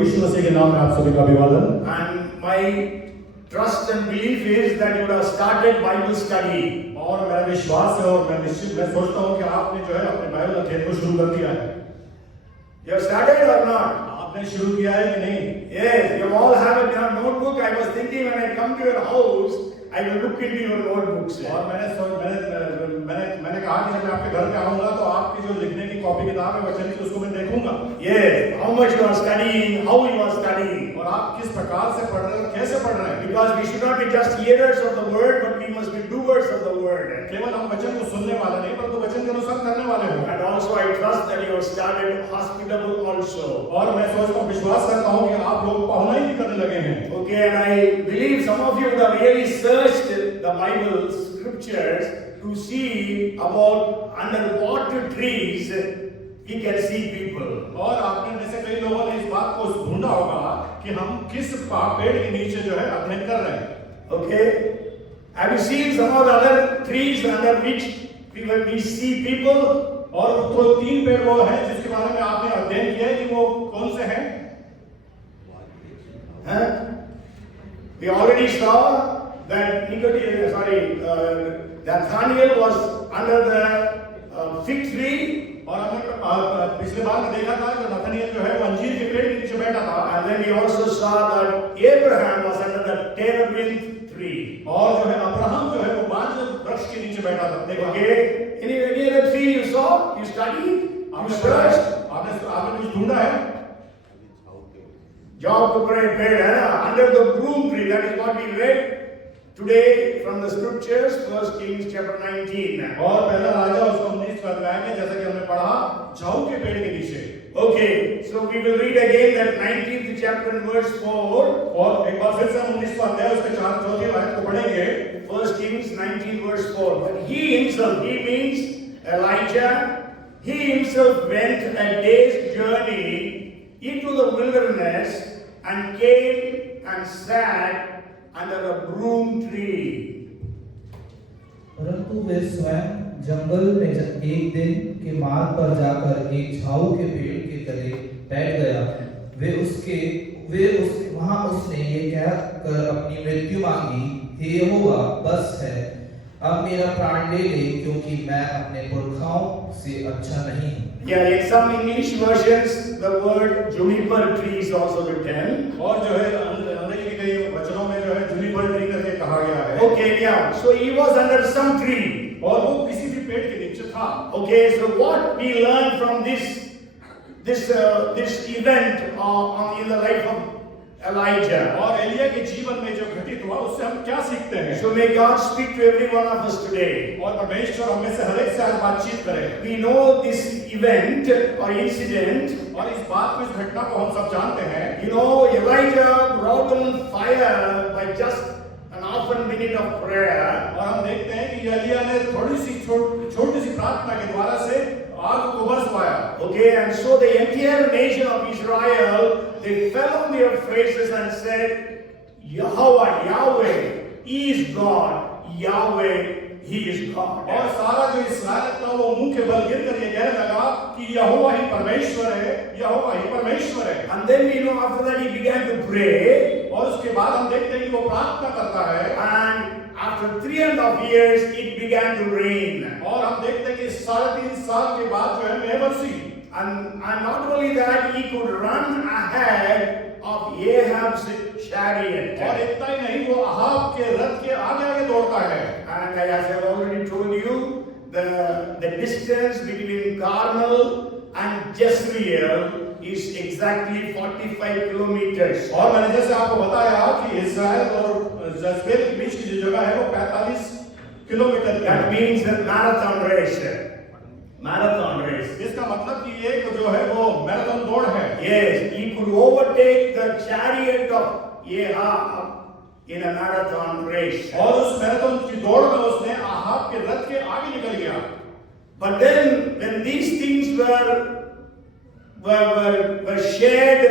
प्रभु यीशु मसीह के नाम में आप सभी का अभिवादन। And my trust and belief is that you would have started Bible study. और मेरा विश्वास है और मैं सोचता हूँ कि आपने जो है अपने बाइबल अध्ययन को शुरू कर दिया है। You have started or not? आपने शुरू किया है कि नहीं? Yes, you all have a notebook. I was thinking when I come to your house, I will look into your notebooks. और मैंने कहा कि जब मैं आपके घर पे आऊंगा तो आपकी जो लिखने की कॉपी किताब है वचन की उसको मैं देखूंगा। Yes, how much you are studying, how you are studying. और आप किस प्रकार से पढ़ रहे हैं, कैसे पढ़ रहे हैं? Because we should not be just hearers of the word, but we must be doers of the word. केवल हम वचन को सुनने वाले नहीं परंतु वचन के अनुसार करने वाले हो। And also I trust that you have started hospitable also. और मैं सोचता हूँ, विश्वास करता हूँ कि आप लोग पहुंचना ही करने लगे हैं। Okay, and I believe some of you would have really searched the Bible scriptures to see about under what trees we can see people. और आपने में से कई लोगों ने इस बात को ढूंढा होगा कि हम किस पेड़ के नीचे जो है अध्ययन कर रहे हैं। Okay, have you seen some of the other trees under which we see people? और तो तीन पेड़ वो हैं जिसके बारे में आपने अध्ययन किया है कि वो कौन से हैं? We already saw that Nathaniel was under the fig tree. और हमने पिछले बार में देखा था कि नथानिएल जो है वो अंजीर के पेड़ के नीचे बैठा था। And then we also saw that Abraham was under the terebinth tree. और जो है अब्राहम जो है वो बांज वृक्ष के नीचे बैठा था। देखो Okay, any other tree you saw? You studied? You searched? आपने कुछ ढूंढा है? Job को पेड़ है ना, under the broom tree. That is what we read today from the scriptures, 1 Kings chapter 19. और पहला राजा उसको 19 अध्याय में जैसा कि हमने पढ़ा झाऊ के पेड़ के नीचे। Okay, so we will read again that 19th chapter and verse 4. और एक बार फिर से हम 19वां अध्याय उसके 4 आयत को पढ़ेंगे। 1 Kings 19 verse 4. But he himself, he means Elijah, he himself went a day's journey into the wilderness and came and sat under a broom tree. परंतु वे स्वयं जंगल में एक दिन के मार्ग पर जाकर एक झाऊ के पेड़ के तले बैठ गया। वहां उसने ये कहकर अपनी मृत्यु मांगी, हे यहोवा, बस है, अब मेरा प्राण ले ले, क्योंकि मैं अपने पुरखाओं से अच्छा नहीं हूं। Yeah, in some English versions, the word juniper tree is also written. और जो है अंग्रेजी के कई वचनों में जो है जूनिपर ट्री करके कहा गया है। Okay, yeah. So he was under some tree. और वो किसी भी पेड़ के नीचे था। Okay, so what we learn from this event in the life of Elijah. और एलिया के जीवन में जो घटित हुआ उससे हम क्या सीखते हैं? So may God speak to every one of us today. और परमेश्वर हम में से हर एक से आज बातचीत करे। We know this event or incident. और इस बात को, इस घटना को हम सब जानते हैं। You know, Elijah brought on fire by just an half a minute of prayer. और हम देखते हैं कि एलिया ने छोटी सी प्रार्थना के द्वारा से आग को बरस पाया। Okay, and so the entire nation of Israel, they fell on their faces and said, Yahweh, He is God. Yahweh, He is God. और सारा जो इस्राएल था वो मुंह के बल गिर कर ये कहने लगा कि यहोवा ही परमेश्वर है, यहोवा ही परमेश्वर है। And then we know after that he began to pray. और उसके बाद हम देखते हैं कि वो प्रार्थना करता है। And after 3.5 years, it began to rain. और हम देखते हैं कि 3.5 साल के बाद जो है मेघ बरसी। And not only that, he could run ahead of Ahab's chariot. और इतना ही नहीं, वो अहाब के रथ के आगे आगे दौड़ता है। And as I have already told you, the distance between Carmel and Jezreel is exactly 45 kilometers. और मैंने जैसे आपको बताया कि इस्राएल और जज़बेल के बीच की जो जगह है वो 45 kilometre. That means a marathon race. Marathon race. इसका मतलब कि एक जो है वो मैराथन दौड़ है। Yes, he could overtake the chariot of Ahab in a marathon race. और उस मैराथन की दौड़ में उसने अहाब के रथ के आगे निकल गया। But then when these things were shared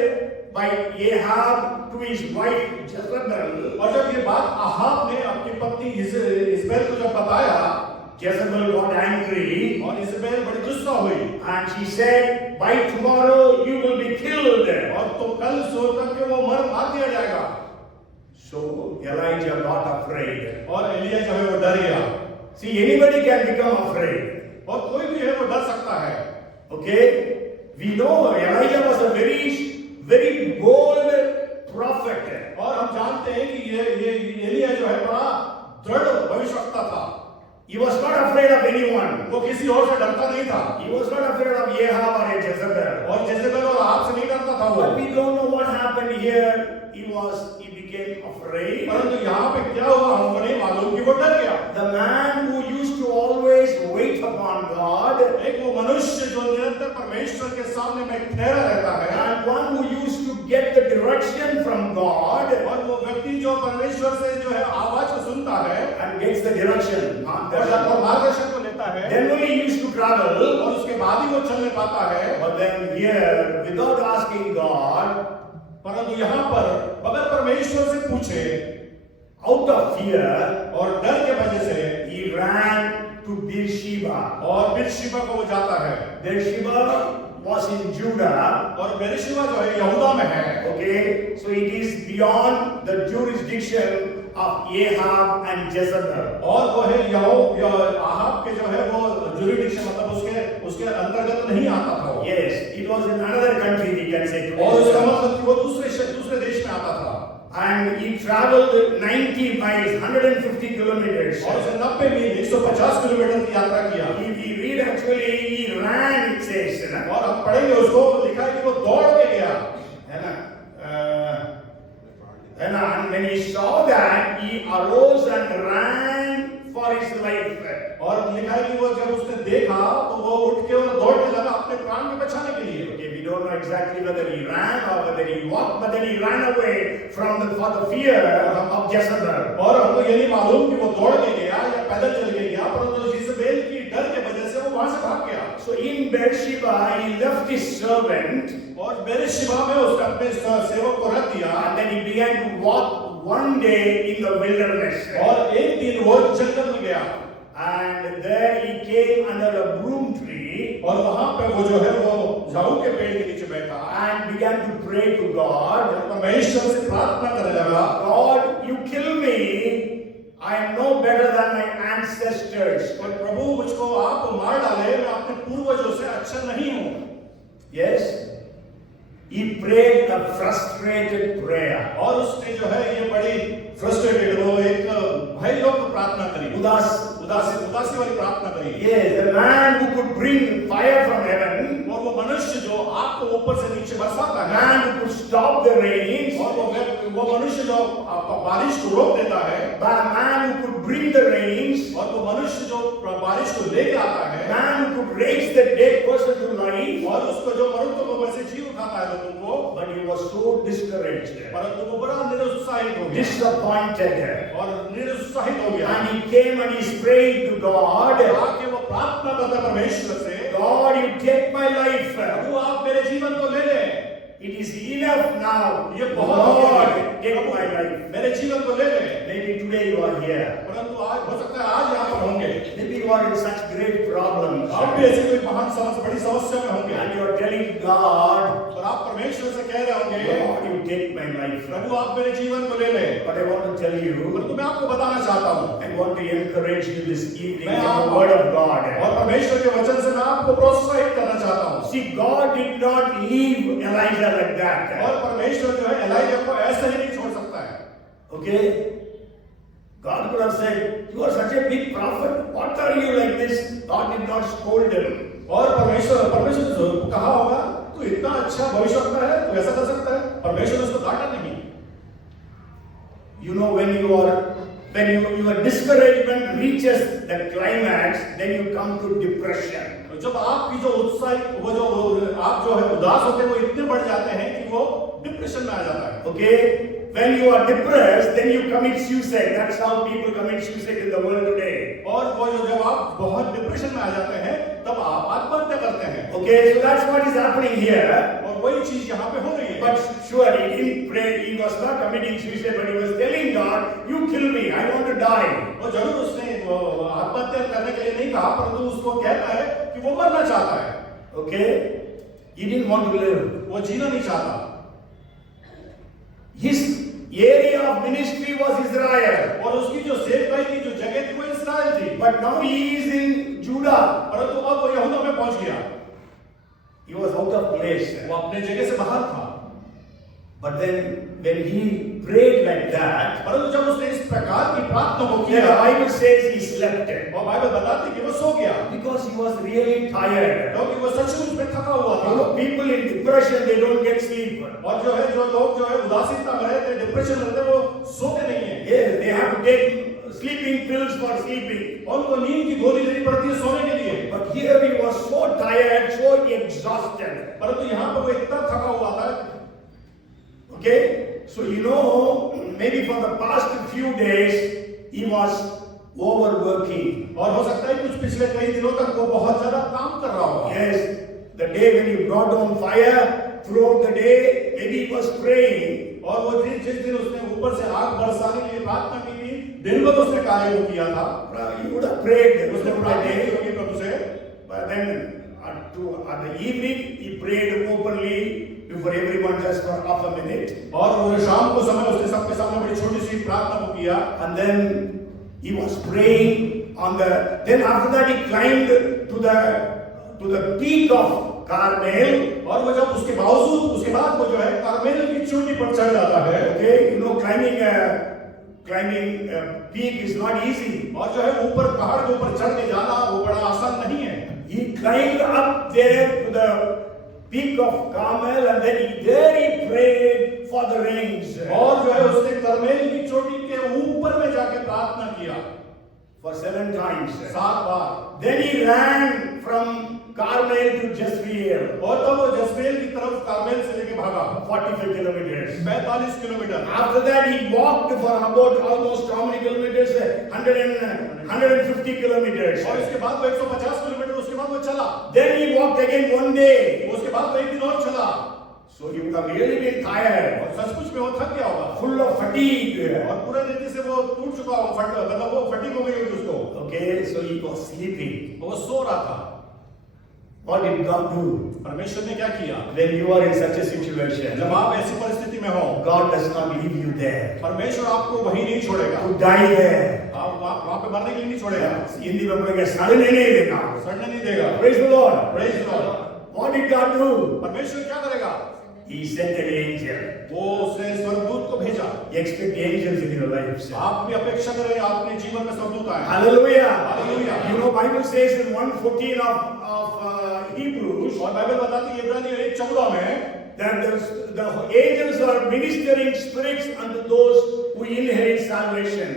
by Ahab to his wife Jezebel, और जब ये बात अहाब ने अपनी पत्नी इस्राएल को जब बताया, Jezebel got angry. angry और इज़बेल बड़ी गुस्सा हुई and she said, by tomorrow you will be killed. और तो कल सो तक के वो मार दिया जाएगा। So Elijah got afraid. और एलिया जो है वो डर गया। See, anybody can become afraid. और कोई भी है वो डर सकता है। Okay? We know Elijah was a very bold prophet. और हम जानते हैं कि ये एलिया जो है बड़ा दृढ़ भविष्यवक्ता था। He was not afraid of anyone. वो किसी और से डरता नहीं था। He was not afraid of Ahab or Jezebel. और जेजेबेल और आहाब से नहीं डरता था वो। But we don't know what happened here. He became afraid. परंतु यहाँ पे क्या हुआ हमको नहीं मालूम कि वो डर गया। The man who used to always wait upon God, एक वो मनुष्य जो निरंतर परमेश्वर के सामने में ठहरा रहता है, and one who used to get the direction from God, और वो व्यक्ति जो परमेश्वर से जो है आवाज को सुनता है and gets the direction, और मार्गदर्शन को लेता है, then only he used to travel. और उसके बाद ही वो चलने पाता है। But then here, without asking God, परंतु यहाँ पर बगैर परमेश्वर से पूछे, out of fear, और डर के वजह से he ran to Beersheba. और बिरशिबा को वो जाता है। Beersheba was in Judah. और बेरशिबा जो है यहूदा में है। Okay, so it is beyond the jurisdiction of Ahab and Jezebel. और वो है आहाब के जो है वो जुरिडिक्शन मतलब उसके अंतर्गत नहीं आता था वो। Yes, it was in another country, we can say. और उसका मतलब कि वो दूसरे देश में आता था। And he traveled 90 miles, 150 kilometers. और उसने 90 मील 150 किलोमीटर की यात्रा किया। If we read actually, he ran, it says. और हम पढ़ेंगे उसको लिखा है कि वो दौड़ के गया, है ना? And when he saw that, he arose and ran for his life. और लिखा है कि वो जब उसने देखा तो वो उठ के और दौड़ने लगा अपने प्राण को बचाने के लिए। Okay, we don't know exactly whether he ran or whether he walked, but then he ran away for the fear of Jezebel. और हमको ये नहीं मालूम कि वो दौड़ के गया या पैदल चल के गया, परंतु इज़बेल की डर के वजह से वो वहां से भाग गया। So in Beersheba, he left his servant, और बेरशिबा में उसने अपने सेवक को रख दिया, and then he began to walk one day in the wilderness. और एक दिन वो जंगल में गया, And there he came under a broom tree और वहां पे वो जो है वो झाऊ के पेड़ के नीचे बैठा and began to pray to God. और परमेश्वर से प्रार्थना करने लगा, God, you kill me. I am no better than my ancestors. और प्रभु मुझको आप मार डाले, मैं अपने पूर्वजों से अच्छा नहीं हूं। Yes, he prayed a frustrated prayer. और उसने जो है ये बड़ी फ्रस्ट्रेटेड वो एक भय युक्त प्रार्थना करी, उदासी वाली प्रार्थना करी। Yes, the man who could bring fire from heaven, और वो मनुष्य जो आग को ऊपर से नीचे बरसाता the है, man who could stop the rains, और वो मनुष्य जो बारिश को रोक देता है, the man who could bring the rains, और वो मनुष्य जो बारिश को लेके आता the है, man who could raise the dead person to life, और उसको जो मृतकों में से जी उठाता है लोगों को, but he was so discouraged, परंतु वो बड़ा निरुत्साहित हो गया disappointed, और निरुत्साहित हो गया। and he came and he prayed to God, आके वो प्रार्थना करता परमेश्वर से, God, you take my life. प्रभु आप मेरे जीवन को ले ले, It is enough now. ये बहुत हो गया, God, take my life. मेरे जीवन को ले ले। Maybe today you are here. परंतु आज हो सकता है आज यहाँ पर होंगे, Maybe you are in such great problems. आप भी ऐसी कोई बड़ी समस्या में होंगे, And you are telling God, और आप परमेश्वर से कह रहे होंगे, God, you take my life. प्रभु आप मेरे जीवन को ले ले। But I want to tell you, परंतु मैं आपको बताना चाहता हूँ, I want to encourage you this evening मैं in the आप- word of God. और परमेश्वर के वचन से मैं आपको प्रोत्साहित करना चाहता हूँ। See, God did not leave Elijah like that. और परमेश्वर जो है एलाइजा को ऐसे ही नहीं छोड़ सकता है। Okay? God could have said, you are such a big prophet. What are you like this? God did not scold him. और परमेश्वर जो कहा होगा, तू इतना अच्छा भविष्यवक्ता है, तू ऐसा कर सकता है, परमेश्वर ने उसको डांटा नहीं। You know, when your discouragement reaches the climax, then you come to depression. जब आपकी जो आप जो है उदास होते हैं वो इतने बढ़ जाते हैं कि वो डिप्रेशन में आ जाता है। Okay? When you are depressed, then you commit suicide. That's how people commit suicide in the world today. और वो जब आप बहुत डिप्रेशन में आ जाते हैं तब आप आत्महत्या करते हैं। Okay, so that's what is happening here. और और वही चीज यहाँ पे हो रही है। But sure, he didn't pray. He was not committing suicide, but he was telling God, "You kill me. I want to die." वो जरूर उसने आत्महत्या करने के लिए नहीं कहा, परंतु उसको कहता है कि वो मरना चाहता है। Okay? He didn't want to live. वो जीना नहीं चाहता। His area of ministry was Israel. और उसकी जो सेवकाई की जो जगह थी वो इस्राएल थी। But now he is in Judah. परंतु अब वो यहूदा में पहुंच गया। He was out of place. वो अपने जगह से बाहर था। But then when he prayed like that, परंतु जब उसने इस प्रकार की प्रार्थना को the किया, Bible says he slept. और बाइबल बताती है कि वो सो गया, Because he was really tired. क्योंकि वो सचमुच में थका हुआ You know, था। people in depression, they don't get sleep. और जो लोग जो है उदासीनता में रहते हैं, डिप्रेशन में रहते हैं, वो सोते नहीं है। Yes, they have to take sleeping pills for sleeping. उनको नींद की गोली लेनी पड़ती है सोने के लिए। But here he was so tired, so exhausted. परंतु यहाँ पर वो इतना थका हुआ था। Okay? So you know, maybe for the past few days, he was overworking. और हो सकता है कुछ पिछले कई दिनों तक वो बहुत ज्यादा काम कर रहा होगा। Yes, the day when he brought on fire, throughout the day, maybe he was praying. और वो जिस दिन उसने ऊपर से आग बरसाने के लिए प्रार्थना की थी, दिन भर उसने कार्य को किया था। He would have prayed. उसने प्रार्थना की होगी प्रभु से। But then at the evening, he prayed openly before everyone just for half a minute. और वो शाम को समय उसने सबके सामने बड़ी छोटी सी प्रार्थना को किया। And then he was praying on the. Then after that, he climbed to the peak of Carmel. और वो जब उसके बावजूद उसके बाद वो जो है कार्मेल की चोटी पर चढ़ जाता है। Okay, you know, climbing a peak is not easy. और जो है ऊपर पहाड़ के ऊपर चढ़ के जाना वो बड़ा आसान नहीं है। He climbed up there to the peak of Carmel, and then he prayed for the rains. और जो है उसने कार्मेल की चोटी के ऊपर में जाके प्रार्थना किया For 7 times. 7 बार। Then he ran from Carmel to Jezreel. और तब वो जस्पेल की तरफ कार्मेल से लेके भागा 45 kilometers. 45 kilometre. After that, he walked for about almost how many kilometers? 150 kilometers. और उसके बाद वो 150 किलोमीटर उसके बाद वो चला। Then he walked again one day. उसके बाद वो एक दिन और चला। So he would have really been tired, और सचमुच में वो थक गया होगा। full of fatigue. और पूरे रीति से वो टूट चुका होगा, मतलब वो फटीग हो गई होगी उसको। Okay, so he was sleeping. वो सो रहा था। What did God do? परमेश्वर ने क्या किया? When you are in such a situation, जब आप ऐसी परिस्थिति में हो, God does not leave you there परमेश्वर आपको वहीं नहीं छोड़ेगा। to die there. आप वहाँ पे मरने के लिए नहीं छोड़ेगा। हिंदी में बोलेंगे सड़ने नहीं देगा. सड़ने नहीं देगा। Praise the Lord. Praise the Lord। What did God do? परमेश्वर क्या करेगा? He sent an angel. वो उसने स्वर्गदूत को भेजा। Expect angels in your lives. आप भी अपेक्षा करें आपके जीवन में स्वर्गदूत आए। Hallelujah. Hallelujah. You know, Bible says in 1:14 of Hebrews और बाइबल बताती है इब्रानियों 1:14 में that the angels are ministering spirits unto those who inherit salvation.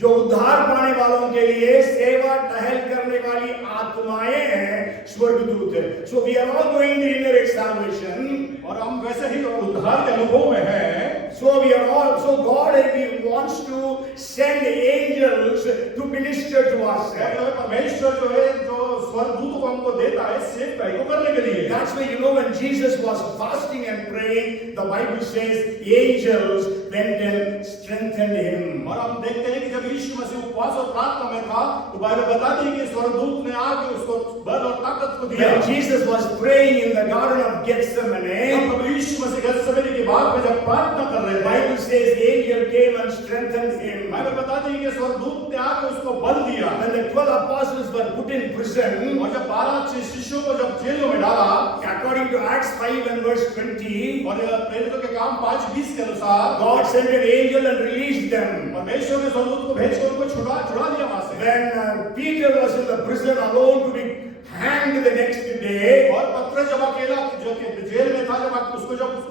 जो उद्धार पाने वालों के लिए सेवा टहल करने वाली आत्माएं हैं स्वर्गदूत है. So we are all going to inherit salvation. और हम वैसे ही उद्धार के अनुभव में हैं। So we are all. So God wants to send angels to minister to us. परमेश्वर जो है जो स्वर्गदूत को हमको देता है सेवकाई को करने के लिए। That's why you know when Jesus was fasting and praying, the Bible says angels went and strengthened him. और हम देखते हैं कि जब यीशु मसीह उपवास और प्रार्थना में था, तो बाइबल बताती है कि स्वर्गदूत ने आके उसको बल और ताकत को दिया। When Jesus was praying in the Garden of Gethsemane, जब यीशु मसीह गethsemane के बाग में जब प्रार्थना कर रहे the थे, Bible says angel came and strengthened him. Bible बताती है कि स्वर्गदूत ने आके उसको बल दिया। When the 12 apostles were put in prison, और जब 12 शिष्यों को जब जेलों में डाला, according to Acts 5 and verse 20, और प्रेरितों के काम 5:20 के अनुसार God sent an angel and released them. परमेश्वर ने स्वर्गदूत को भेज कर उनको छुड़ा लिया वहां से। When Peter was in the prison alone to be hanged the next day, और पत्र जब अकेला जो कि जेल में था, जब उसको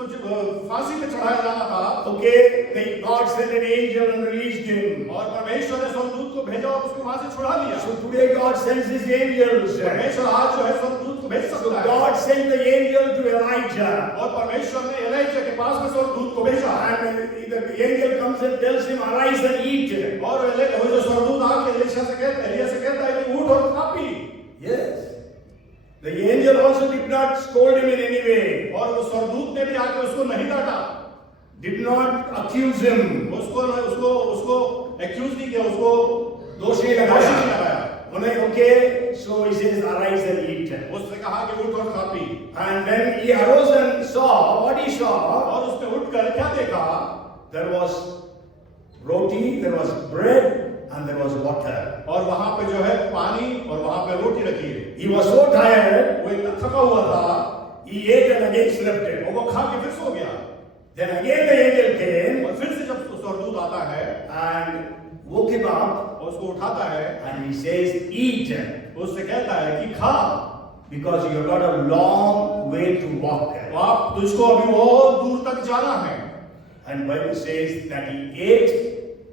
फांसी पे चढ़ाया जाना था, okay, God sent an angel and released him. और परमेश्वर ने स्वर्गदूत को भेजा और उसको वहां से छुड़ा लिया। So today God sends his angels. परमेश्वर आज जो है स्वर्गदूत को भेज So सकता है। God sent the angel to Elijah. और परमेश्वर ने एलीशा के पास में स्वर्गदूत को भेजा। And the angel comes and tells him, arise and eat. और वो जो स्वर्गदूत आके एलिया से कहता है कि उठ और खा पी। Yes. The angel स्वर्गदूत ने भी आके उसको नहीं डांटा, did not accuse him, उसको उसको उसको एक्यूज नहीं किया, उसको दोषी दोषी नहीं लगाया. लगाया। उन्हें okay, so he says, arise and eat. उसने कहा कि उठ और खा P. And when he arose and saw, what he saw, और उसने उठकर क्या देखा? there was roti, there was bread, and there was water. और वहां पे जो है पानी और वहां पे रोटी रखी है। He was so tired, वो इतना थका हुआ था, he ate and again slept. और वो खा के फिर सो गया। Then again the angel came और फिर से जब स्वर्गदूत आता है and woke him up, और उसको उठाता है, and he says, eat, उससे कहता है कि खा, because you have got a long way to walk. आप तुझको अभी बहुत दूर तक जाना है। And Bible says that he ate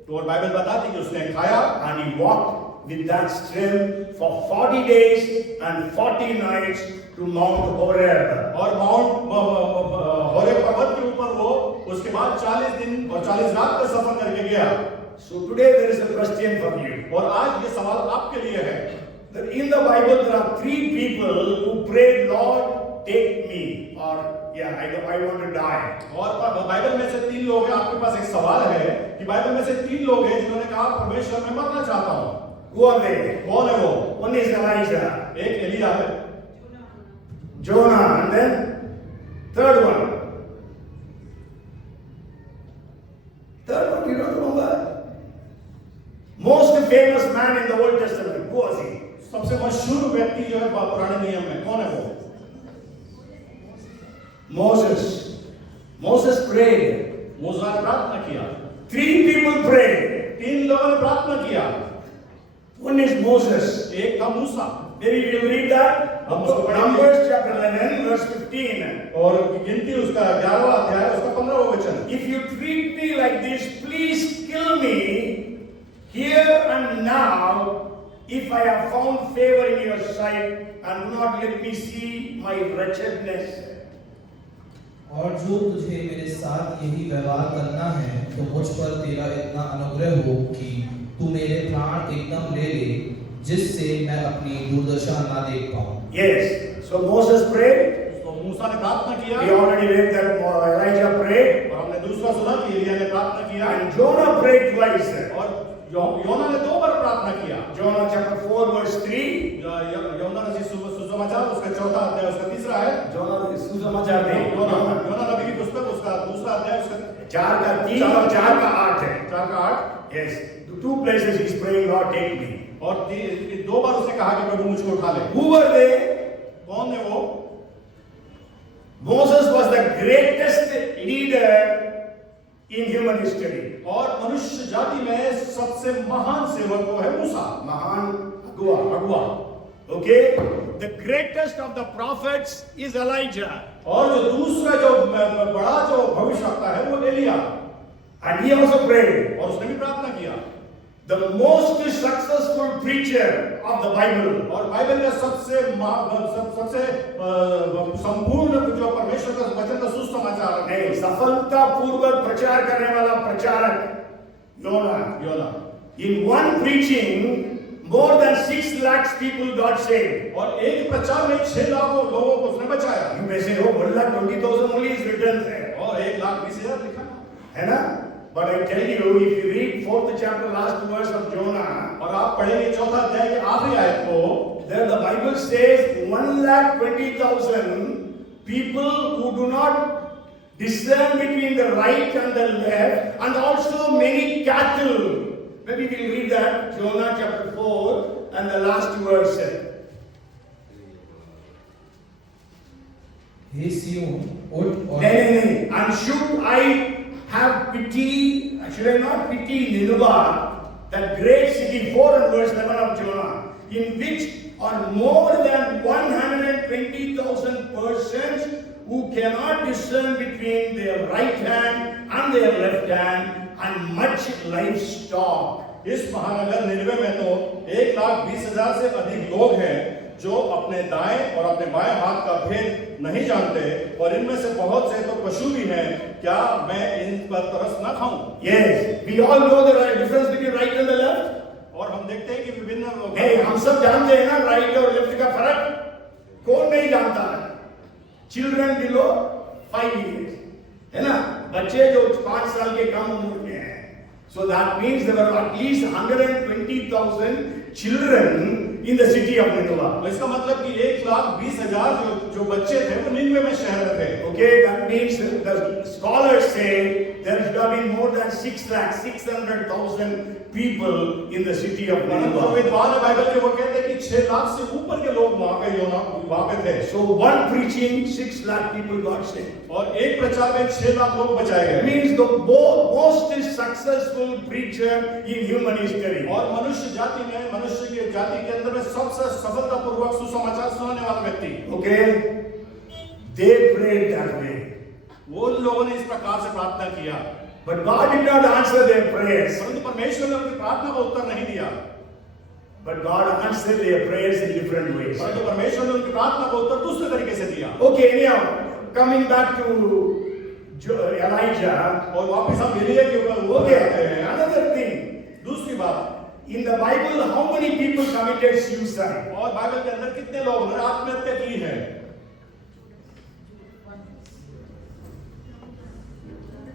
तो और बाइबल बताती कि उसने खाया and he walked with that strength for 40 days and 40 nights to Mount Horeb. और माउंट होरेब पर्वत के ऊपर वो उसके बाद 40 दिन और 40 रात का सफर करके गया। So today there is a question for you. और आज ये सवाल आपके लिए है। That in the Bible there are 3 people who prayed, Lord, take me, or yeah, I want to die. और बाइबल में से 3 लोग हैं। आपके पास एक सवाल है कि बाइबल में से 3 लोग हैं जिन्होंने कहा परमेश्वर मैं मरना चाहता हूँ। Who are they? कौन है वो? One is Elijah, एक एलिया है, Jonah, and then third one. Third one, you don't remember? Most famous man in the Old Testament. Who was he? सबसे मशहूर व्यक्ति जो है पुराने नियम में कौन है वो? Moses. Moses prayed. मूसा ने प्रार्थना किया। 3 people prayed. 3 लोगों ने प्रार्थना किया। One is Moses. एक था मूसा। Maybe we will read that. हम उसको पढ़ेंगे। Numbers chapter 11 verse 15. और गिनती उसका 11वां अध्याय उसका 15वां वचन। If you treat me like this, please kill me here and now, if I have found favor in your sight, and do not let me see my wretchedness. और जो तुझे मेरे साथ यही व्यवहार करना है तो मुझ पर तेरा इतना अनुग्रह हो कि तू मेरे प्राण एकदम ले ले, जिससे मैं अपनी दुर्दशा ना देख पाऊं। Yes. So Moses prayed. तो मूसा ने प्रार्थना किया। We already read that Elijah prayed. और हमने दूसरा सुना कि एलिया ने प्रार्थना किया। And Jonah prayed twice. और योना ने 2 बार प्रार्थना किया। Jonah chapter 4 verse 3. योना नबी सुसमाचार उसका 4था अध्याय उसका 3रा है। Jonah सुसमाचार नहीं, योना नबी की पुस्तक उसका 2रा अध्याय उसका 4 का 3 और 4 का 8 है। 4 का 8। Yes. The 2 places he's praying, Lord take me. और 2 बार उसने कहा कि प्रभु मुझको उठा ले। Who were they? कौन है वो? Moses was the greatest leader in human history. और मनुष्य जाति में सबसे महान सेवक वो है मूसा, महान अगुआ. Okay? The greatest of the prophets is Elijah. और जो दूसरा जो बड़ा जो भविष्यवक्ता है वो Elia. And he also prayed. और उसने भी प्रार्थना किया। The most successful preacher of the Bible. और बाइबल का सबसे संपूर्ण जो परमेश्वर का वचन का सुसमाचार नहीं, सफलता पूर्वक प्रचार करने वाला प्रचारक योना. In one preaching, more than 6 lakhs people got saved. और एक प्रचार में 6 लाख लोगों को उसने बचाया। You may say, oh, 1,20,000 only is written there. और 1,20,000 लिखा है ना? But I tell you, if you read 4th chapter, last verse of Jonah, और आप पढ़ेंगे 4था अध्याय की आखिरी आयत को, there the Bible says 1,20,000 people who do not discern between the right and the left, and also many cattle. Maybe we'll read that, Jonah chapter 4 and the last verse. हे सिय्योन उठ और नहीं. And should I have pity, should I not pity Nineveh, that great city, 4 and verse 11 of Jonah, in which are more than 120,000 persons who cannot discern between their right hand and their left hand, and much livestock. इस महानगर निनवे में तो 1,20,000 से अधिक लोग हैं जो अपने दाएं और अपने बाएं हाथ का भेद नहीं जानते, और इनमें से बहुत से तो पशु भी हैं। क्या मैं इन पर तरस न खाऊं? Yes, we all know the difference between right and the left. और हम देखते हैं कि विभिन्न नहीं, हम सब जानते हैं ना राइट और लेफ्ट का फर्क. कौन नहीं जानता है? चिल्ड्रन बिलो 5 years. है ना? बच्चे जो 5 साल के कम उम्र के हैं. So that means there were at least 120,000 children in the city of Nineveh. तो इसका मतलब कि 1,20,000 जो बच्चे थे वो निनवे में शहर में थे. Okay, that means the scholars say there should have been more than 600,000 people in the city of परंतु Nineveh. विद्वान बाइबल के वो कहते हैं कि 6 लाख से ऊपर के लोग वहां पे थे. So one preaching, 6 lakh people got saved. और एक प्रचार में 6 लाख लोग बचाए It गए. means the most successful preacher in human history. और मनुष्य जाति के अंदर में सबसे सफलतापूर्वक सुसमाचार सुनाने वाला व्यक्ति. Okay, they prayed that way. वो लोगों ने इस प्रकार से प्रार्थना किया. But God did not answer their prayers. परंतु परमेश्वर ने उनकी प्रार्थना का उत्तर नहीं दिया. But God answered their prayers in different ways. परंतु परमेश्वर ने उनकी प्रार्थना का उत्तर दूसरे तरीके से दिया. Okay, anyhow, coming back to Elijah. और वापस हम एलिया के ऊपर वो Okay, कहते हैं. another thing. दूसरी बात, In the Bible, how many people committed suicide? और बाइबल के अंदर कितने लोगों ने आत्महत्या की है?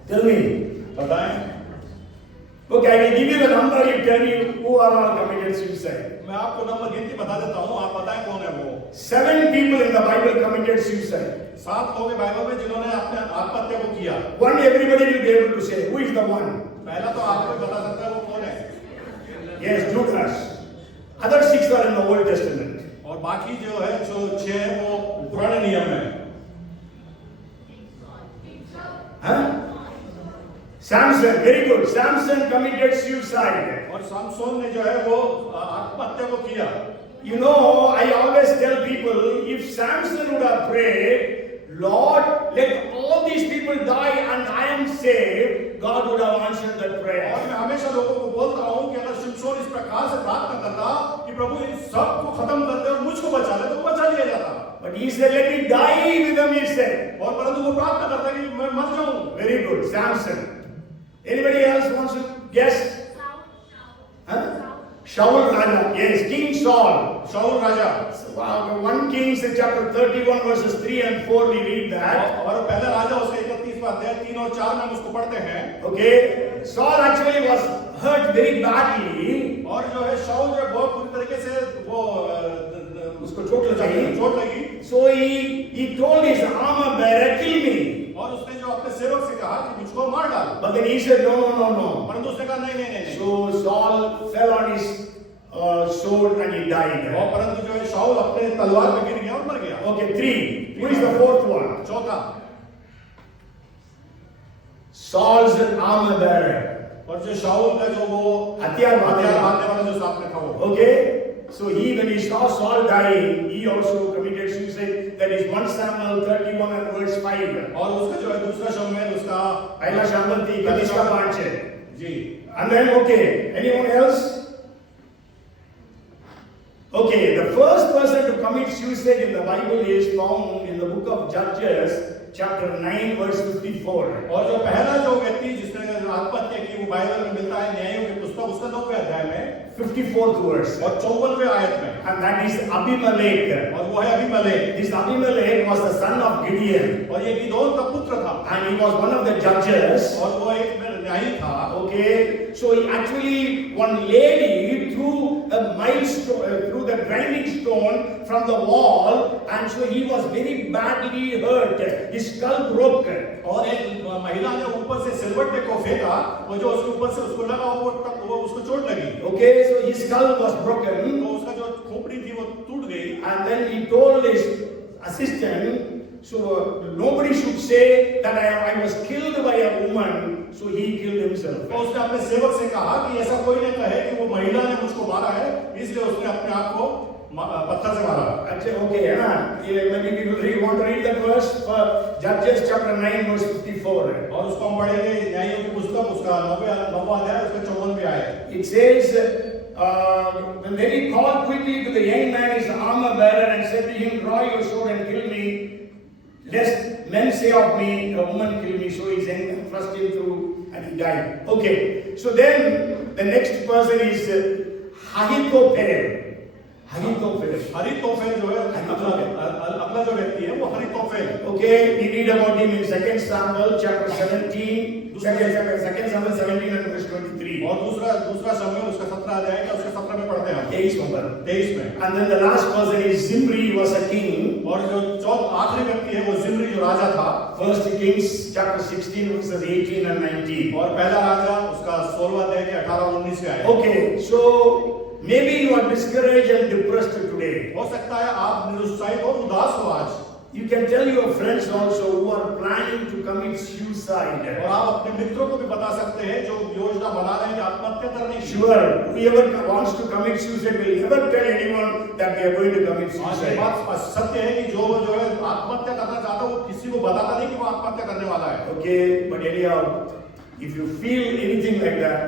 Tell me. बताएं. Okay, I will give you the number. You tell me who are all committed suicide. मैं आपको नंबर गिनती बता देता हूँ, आप बताएं कौन है वो. 7 people in the Bible committed suicide. 7 लोग हैं बाइबल में जिन्होंने अपने आत्महत्या को किया. One, everybody will be able to say who is the one. पहला तो आपको बता सकता है वो कौन है. Yes, Judas. Other 6 are in the Old Testament. और बाकी जो 6 है वो पुराने नियम है. Huh? Samson, very good. Samson committed suicide. और सामसोन ने जो है वो आत्महत्या को किया. You know, I always tell people, if Samson would have prayed, Lord, let all these people die and I am saved, God would have answered that prayer. और मैं हमेशा लोगों को बोलता हूँ कि अगर शिमशोन इस प्रकार से प्रार्थना करता कि प्रभु इन सबको खत्म कर दे और मुझको बचा ले, तो बचा लिया जाता. But he said, let me die with them, he said. और परंतु वो प्रार्थना करता कि मैं मर जाऊं. Very good, Samson. Anybody else wants to guess? Huh? Shaul Raja. Yes, King Saul. Saul Raja. 1 Kings chapter 31 verses 3 and 4 we read that. और पहला राजा उसका 31वां अध्याय 3 और 4 में हम उसको पढ़ते हैं. Okay, Saul actually was hurt very badly. और जो है शाऊल जो बहुत बुरी तरीके से वो उसको चोट लगी. So he told his armor bearer, kill me. और उसने जो अपने सेवक से कहा कि मुझको मार डाल. But then he said, no. परंतु उसने कहा नहीं. So Saul fell on his sword and he died. और परंतु जो है शाऊल अपने तलवार में गिर गया और मर गया. Okay, 3. Who is the 4th one? चौथा, Saul's armor bearer. और जो शाऊल का जो वो हथियार मारने वाला जो साथ में था वो. Okay, so when he saw Saul dying, he also committed suicide. That is 1 Samuel 31 and verse 5. और उसका जो है दूसरा शमूएल उसका पहला शामल थी, इसका 5 है. जी. And then, okay, anyone else? Okay, the first person to commit suicide in the Bible is found in the book of Judges, chapter 9, verse 54. और जो पहला जो व्यक्ति जिसने आत्महत्या की वो बाइबल में मिलता है न्यायों की पुस्तक उसका 9वें अध्याय में 54th verse. और 54वें आयत में. And that is Abimelech. और वो है Abimelech. This Abimelech was the son of Gideon. और ये गिदोन का पुत्र था. And he was one of the judges. और वो एक न्यायी था. Okay, so he actually, one lady threw a milestone, threw the grinding stone from the wall, and so he was very badly hurt. His skull broke. और एक महिला ने ऊपर से सिलवट्टे को फेंका, वो जो उसके ऊपर से उसको लगा वो उसको चोट लगी. Okay, so his skull was broken. तो उसका जो खोपड़ी थी वो टूट गई. And then he told his assistant, so nobody should say that I was killed by a woman, so he killed himself. तो उसने अपने सेवक से कहा कि ऐसा कोई न कहे कि वो महिला ने मुझको मारा है, इसलिए उसने अपने आप को पत्थर से मारा. Okay, है ना? Maybe we want to read that verse for Judges chapter 9 verse 54. और उसको हम पढ़ेंगे न्यायों की पुस्तक उसका 9वां अध्याय उसका 54वें आयत. It says, then he called quickly to the young man, his armor bearer, and said to him, draw your sword and kill me, lest men say of me, a woman killed me. So he thrust him through and he died. Okay, so then the next person is Ahithophel. Ahithophel. अहीतोफेल जो है अगला जो व्यक्ति है वो अहीतोफेल। Okay, we read about him in 2 Samuel chapter 17, 2 Samuel 17 and verse 23. और दूसरा शमूएल उसका 17 अध्याय का उसका 17 में पढ़ते हैं हम 23 number. 23 में। And then the last person is Zimri, he was a king. और जो आखिरी व्यक्ति है वो जिम्री जो राजा था। First Kings chapter 16 verses 18 and 19. और पहला राजा उसका 16वां अध्याय के 18 और 19 से आया। Okay, so maybe you are discouraged and depressed today. हो सकता है आप निरुत्साहित और उदास हो आज। You can tell your friends also who are planning to commit suicide. और आप अपने मित्रों को भी बता सकते हैं जो योजना बना रहे हैं कि आत्महत्या करने की। Sure, whoever wants to commit suicide will never tell anyone that they are going to commit ये suicide. बात सत्य है कि जो है आत्महत्या करना चाहता है वो किसी को बताता नहीं कि वो आत्महत्या करने वाला है। Okay, but anyhow, if you feel anything like that,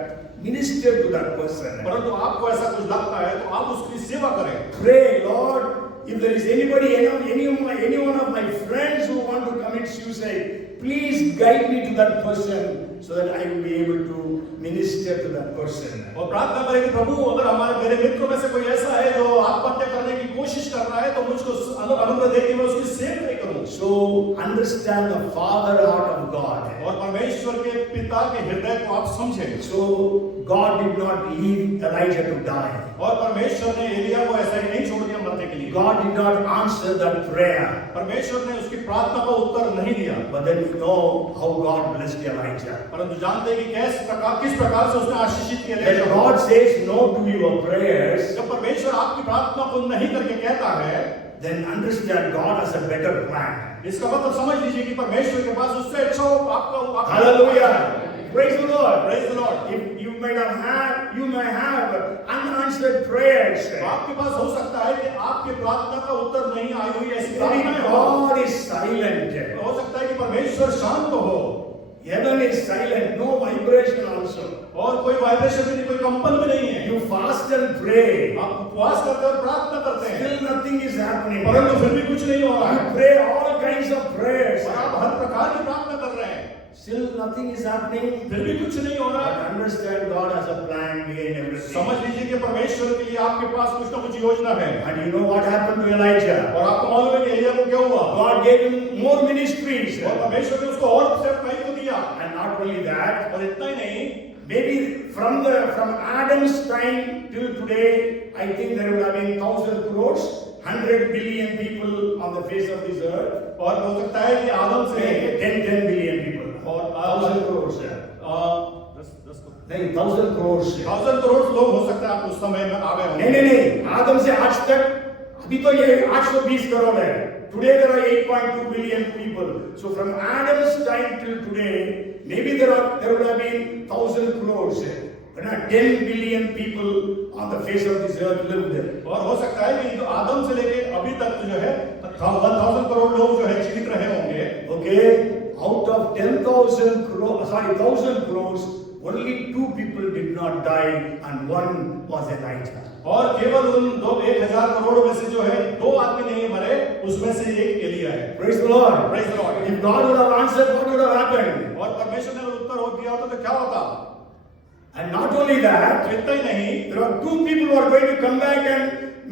minister to that person. परंतु आपको ऐसा कुछ लगता है तो आप उसकी सेवा करें। Pray, Lord, if there is anybody, any one of my friends who want to commit suicide, please guide me to that person so that I will be able to minister to that person. और प्रार्थना करें कि प्रभु अगर मेरे मित्रों में से कोई ऐसा है जो आत्महत्या करने की कोशिश कर रहा है तो मुझको अनुग्रह दे कि मैं उसकी सेवा करूं। So understand the father heart of God. और परमेश्वर के पिता के हृदय को आप समझें। So God did not leave Elijah to die. और परमेश्वर ने एलिया को ऐसा ही नहीं छोड़ दिया मरने के लिए। God did not answer that prayer. परमेश्वर ने उसकी प्रार्थना का उत्तर नहीं दिया। But then you know how God blessed Elijah. परंतु जानते हैं कि किस प्रकार से उसने आशीषित किया। When God says no to your prayers, जब परमेश्वर आपकी प्रार्थना को नहीं करके कहता है, then understand God has a better plan. इसका मतलब समझ लीजिए कि परमेश्वर के पास उससे अच्छा आपका Hallelujah! Praise the Lord. Praise the Lord. If you may have unanswered prayers. तो आपके पास हो सकता है कि आपकी प्रार्थना का उत्तर नहीं आई हुई ऐसी Maybe प्रार्थनाएं हो। God is silent. हो सकता है कि परमेश्वर शांत हो Heaven is silent, no vibration also. और कोई वाइब्रेशन भी नहीं, कोई कंपन भी नहीं है। You fast and pray. आप उपवास करते हैं और प्रार्थना करते हैं, Still nothing is happening. परंतु फिर भी कुछ नहीं हो रहा You है। pray all kinds of prayers. और आप हर प्रकार की प्रार्थना कर रहे हैं, Still nothing is happening. फिर भी कुछ नहीं हो रहा है। But understand God has a plan behind everything. समझ लीजिए कि परमेश्वर के लिए आपके पास कुछ ना कुछ योजना है। And you know what happened to Elijah? और आपको मालूम है कि एलिया को क्या हुआ? God gave him more ministries. और परमेश्वर ने उसको और सेवकाई को दिया। And not only that, और इतना ही नहीं, maybe from Adam's time till today, I think there would have been 1,000 crores, 100 billion people on the face of this earth. और हो सकता है कि आदम से 10 billion people. और 1,000 crores. 1,000 crores. 1000 करोड़ लोग हो सकता है आप उस समय में आ गए होंगे। नहीं, आदम से आज तक अभी तो ये 820 करोड़ है। Today there are 8.2 billion people. So from Adam's time till today, maybe there would have been 1,000 crores. But not 10 billion people on the face of this earth lived there. और हो सकता है कि तो आदम से लेके अभी तक जो है 1000 करोड़ लोग जो है जीवित रहे होंगे। Okay, out of 1,000 crores, only 2 people did not die and one was Elijah. और केवल उन 1000 करोड़ में से जो है 2 आदमी नहीं मरे, उसमें से एक एलिया है। Praise the Lord. Praise the Lord. If God would have answered, what would have happened? और परमेश्वर ने अगर उत्तर हो दिया होता तो क्या होता? And not only that, इतना ही नहीं, there are 2 people who are going to come back and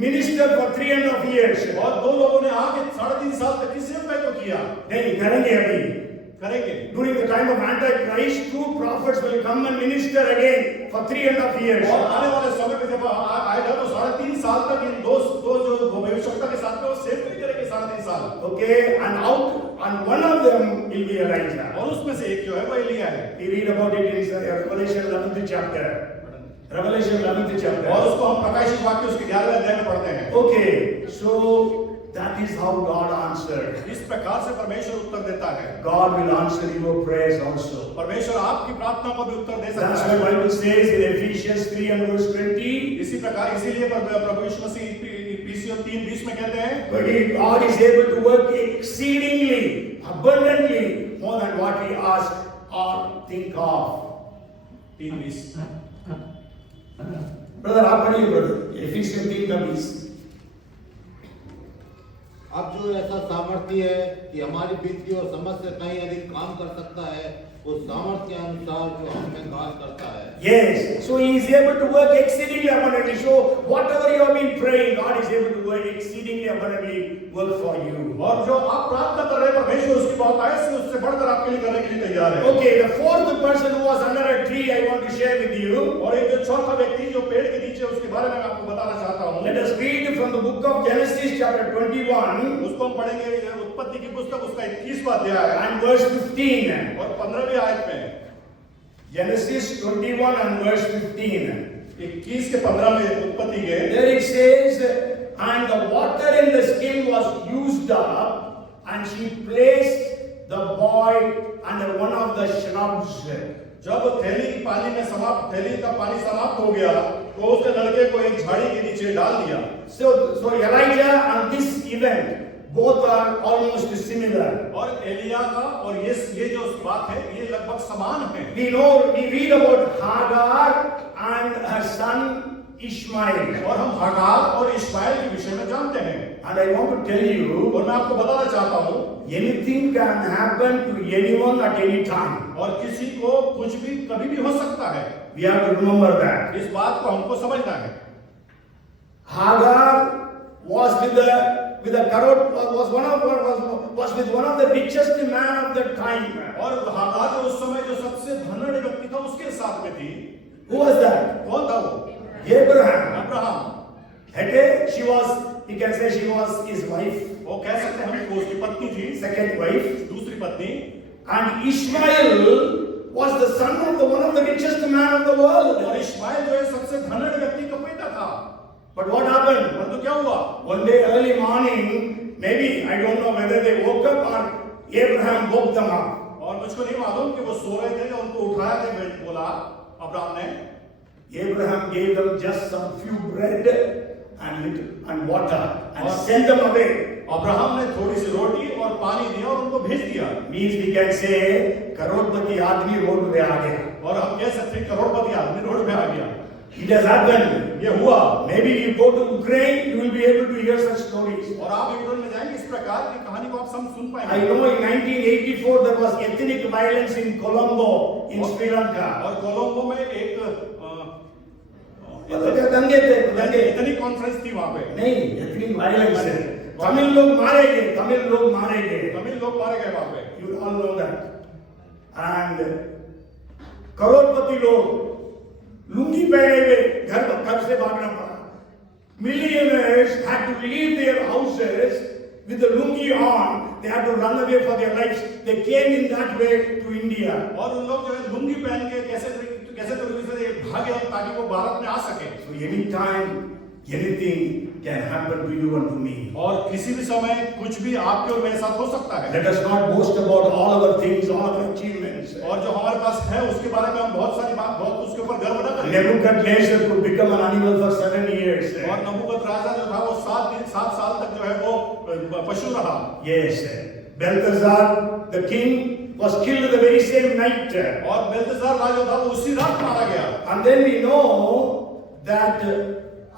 minister for 3.5 years. और 2 लोगों ने आके 3.5 साल तक किसी सेवकाई को किया। नहीं करेंगे अभी। करेंगे। During the time of Antichrist, 2 prophets will come and minister again for 3.5 years. और आने वाले समय में जब आएगा तो 3.5 साल तक इन दो जो भविष्यवक्ता के साथ में वो सेवकाई करेंगे 3.5 साल। Okay, and one of them will be Elijah. और उसमें से एक जो है वो एलिया है। We read about it in Revelation 11th chapter. Revelation 11th chapter. और उसको हम प्रकाशित वाक्य उसके 11वें अध्याय में पढ़ते हैं। Okay, so that is how God answered. इस प्रकार से परमेश्वर उत्तर देता है। God will answer your prayers also. परमेश्वर आपकी प्रार्थना को भी उत्तर दे सकता That's है। why Bible says in Ephesians 3 and verse 20. इसी प्रकार इसीलिए प्रभु यीशु मसीह इफिसियों 3:20 में कहते हैं, But God is able to work exceedingly, abundantly, more than what we ask or think of. 3:20। Brother, आप पढ़िए brother. Ephesians 3:20. अब जो ऐसा सामर्थ्य है कि हमारी वित्तीय और समझ से कहीं अधिक काम कर सकता है, उस सामर्थ्य के अनुसार जो हमें कार्य करता है। Yes, so He is able to work exceedingly abundantly. So whatever you have been praying, God is able to work exceedingly abundantly work for you. और जो आप प्रार्थना कर रहे हैं परमेश्वर उसकी बहुतायत से उससे बढ़कर आपके लिए करने के लिए तैयार है। Okay, the fourth person who was under a tree, I want to share with you. और एक जो चौथा व्यक्ति जो पेड़ के नीचे उसके बारे में मैं आपको बताना चाहता हूँ। Let us read from the book of Genesis chapter 21 उसको हम पढ़ेंगे उत्पत्ति की पुस्तक उसका 21वां अध्याय and verse 15. और 15वीं आयत में Genesis 21 and verse 15. 21 के 15 में उत्पत्ति के There it says, and the water in the skin was used up, and she placed the boy under one of the shrubs. जब थैली का पानी समाप्त हो गया तो उसने लड़के को एक झाड़ी के नीचे डाल दिया। So Elijah and this event both are almost similar. और एलिया का और ये जो बात है ये लगभग समान है। We read about Hagar and her son Ishmael. और हम हागार और इश्माएल के विषय में जानते हैं। And I want to tell you, और मैं आपको बताना चाहता हूँ anything can happen to anyone at any time. और किसी को कुछ भी कभी भी हो सकता है। We have to remember that. इस बात को हमको समझना है। Hagar was with one of the richest man of the time. और हागार जो उस समय जो सबसे धनवान व्यक्ति था उसके साथ में थी। Who was that? कौन था वो? Abraham. Abraham. Okay, you can say she was his wife. वो कह सकते हैं हम उसकी पत्नी थी, Second wife. दूसरी पत्नी। And Ishmael was the son of one of the richest man of the world. और इश्माएल जो है सबसे धनवान व्यक्ति का बेटा था। But what happened? परंतु क्या हुआ? One day early morning, maybe I don't know whether they woke up or Abraham woke them up. और मुझको नहीं मालूम कि वो सो रहे थे या उनको उठाया थे बोला अब्राहम ने। Abraham gave them just some few bread and water and sent them away. Abraham ने थोड़ी सी रोटी और पानी दिया और उनको भेज दिया। Means we can say करोड़पति आदमी रोड पे आ गया। और हम कह सकते हैं करोड़पति आदमी रोड पे आ गया। It has happened. ये हुआ। Maybe you go to Ukraine, you will be able to hear such stories. और आप यूक्रेन में जाएंगे इस प्रकार की कहानी को आप सुन पाएंगे। I know in 1984 there was ethnic violence in Colombo in Sri Lanka. और कोलंबो में एक दंगे थे, इतनी कॉन्फ्रेंस थी वहाँ पे। नहीं, ethnic violence है। तमिल लोग मारे गए। तमिल लोग मारे गए वहाँ पे। You all know that. And करोड़पति लोग लुंगी पहने हुए घर से भागना पड़ा। Millionaires had to leave their houses with the lungi on. They had to run away for their lives. They came in that way to India. और उन लोग जो है लुंगी पहन के कैसे तरीके से भागे ताकि वो भारत में आ सके। So anytime anything can happen to you and to me. और किसी भी समय कुछ भी आपके और मेरे साथ हो सकता है। Let us not boast about all our things, all our achievements. और जो हमारे पास है उसके बारे में हम बहुत उसके ऊपर गर्व न करें। Nebuchadnezzar could become an animal for 7 years. और नबूकदनेस्सर जो था वो 7 साल तक जो है वो पशु रहा। Yes. Balthazar, the king, was killed the very same night. और बेलतशार राजा था वो उसी रात मारा गया। And then we know that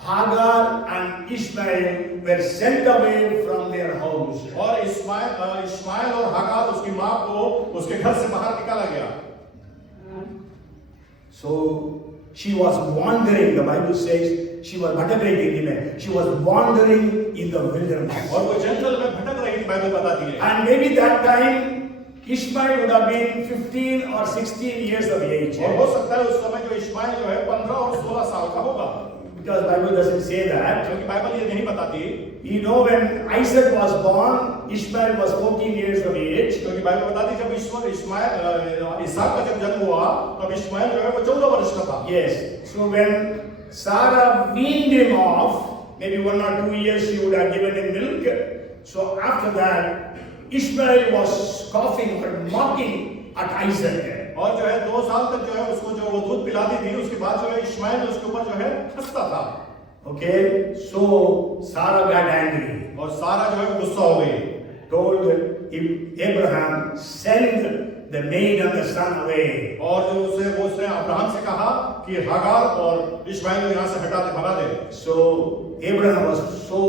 Hagar and Ishmael were sent away from their house. और इश्माएल और हागार उसकी माँ को उसके घर से बाहर निकाला गया। So she was wandering, the Bible says, she was wandering in the wilderness. और वो जंगल में भटक रही थी, बाइबल बताती है। And maybe that time Ishmael would have been 15 or 16 years of age. और हो सकता है उस समय जो इश्माएल जो है 15 और 16 साल का होगा। Because Bible doesn't say that. क्योंकि बाइबल ये नहीं बताती। You know, when Isaac was born, Ishmael was 14 years of age. क्योंकि बाइबल बताती जब इसहाक का जब जन्म हुआ तब इश्माएल जो है वो 14 वर्ष का था। Yes. So when Sarah weaned him off, maybe 1 or 2 years she would have given him milk. So after that, Ishmael was scoffing or mocking at Isaac. और जो है 2 साल तक जो है उसको जो वो दूध पिलाती थी उसके बाद जो है इश्माएल उसके ऊपर जो है हंसता था। Okay, so Sarah got angry. और सारा जो है गुस्सा हो गई। Told Abraham, send the maid and the son away. और जो उसने अब्राहम से कहा कि हागार और इश्माएल को यहाँ से हटा दे, भगा दे। So Abraham was so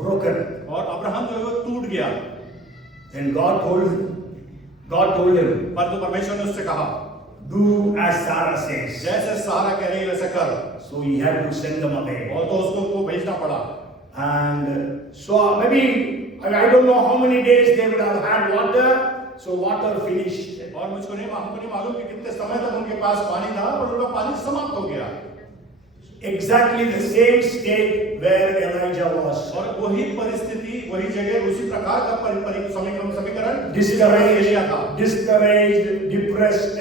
broken. और अब्राहम जो है वो टूट गया। Then God told him, परंतु परमेश्वर ने उससे कहा, do as Sarah says. जैसे सारा कह रही है वैसे कर। So he had to send them away. और तो उसको भेजना पड़ा। And so maybe, I don't know how many days they would have had water, so water finished. और हमको नहीं मालूम कि कितने समय तक उनके पास पानी था, पर उनका पानी समाप्त हो गया। Exactly the same state where Elijah was. और वही परिस्थिति, वही जगह, उसी प्रकार का समीकरण Discouraged, था। discouraged, depressed,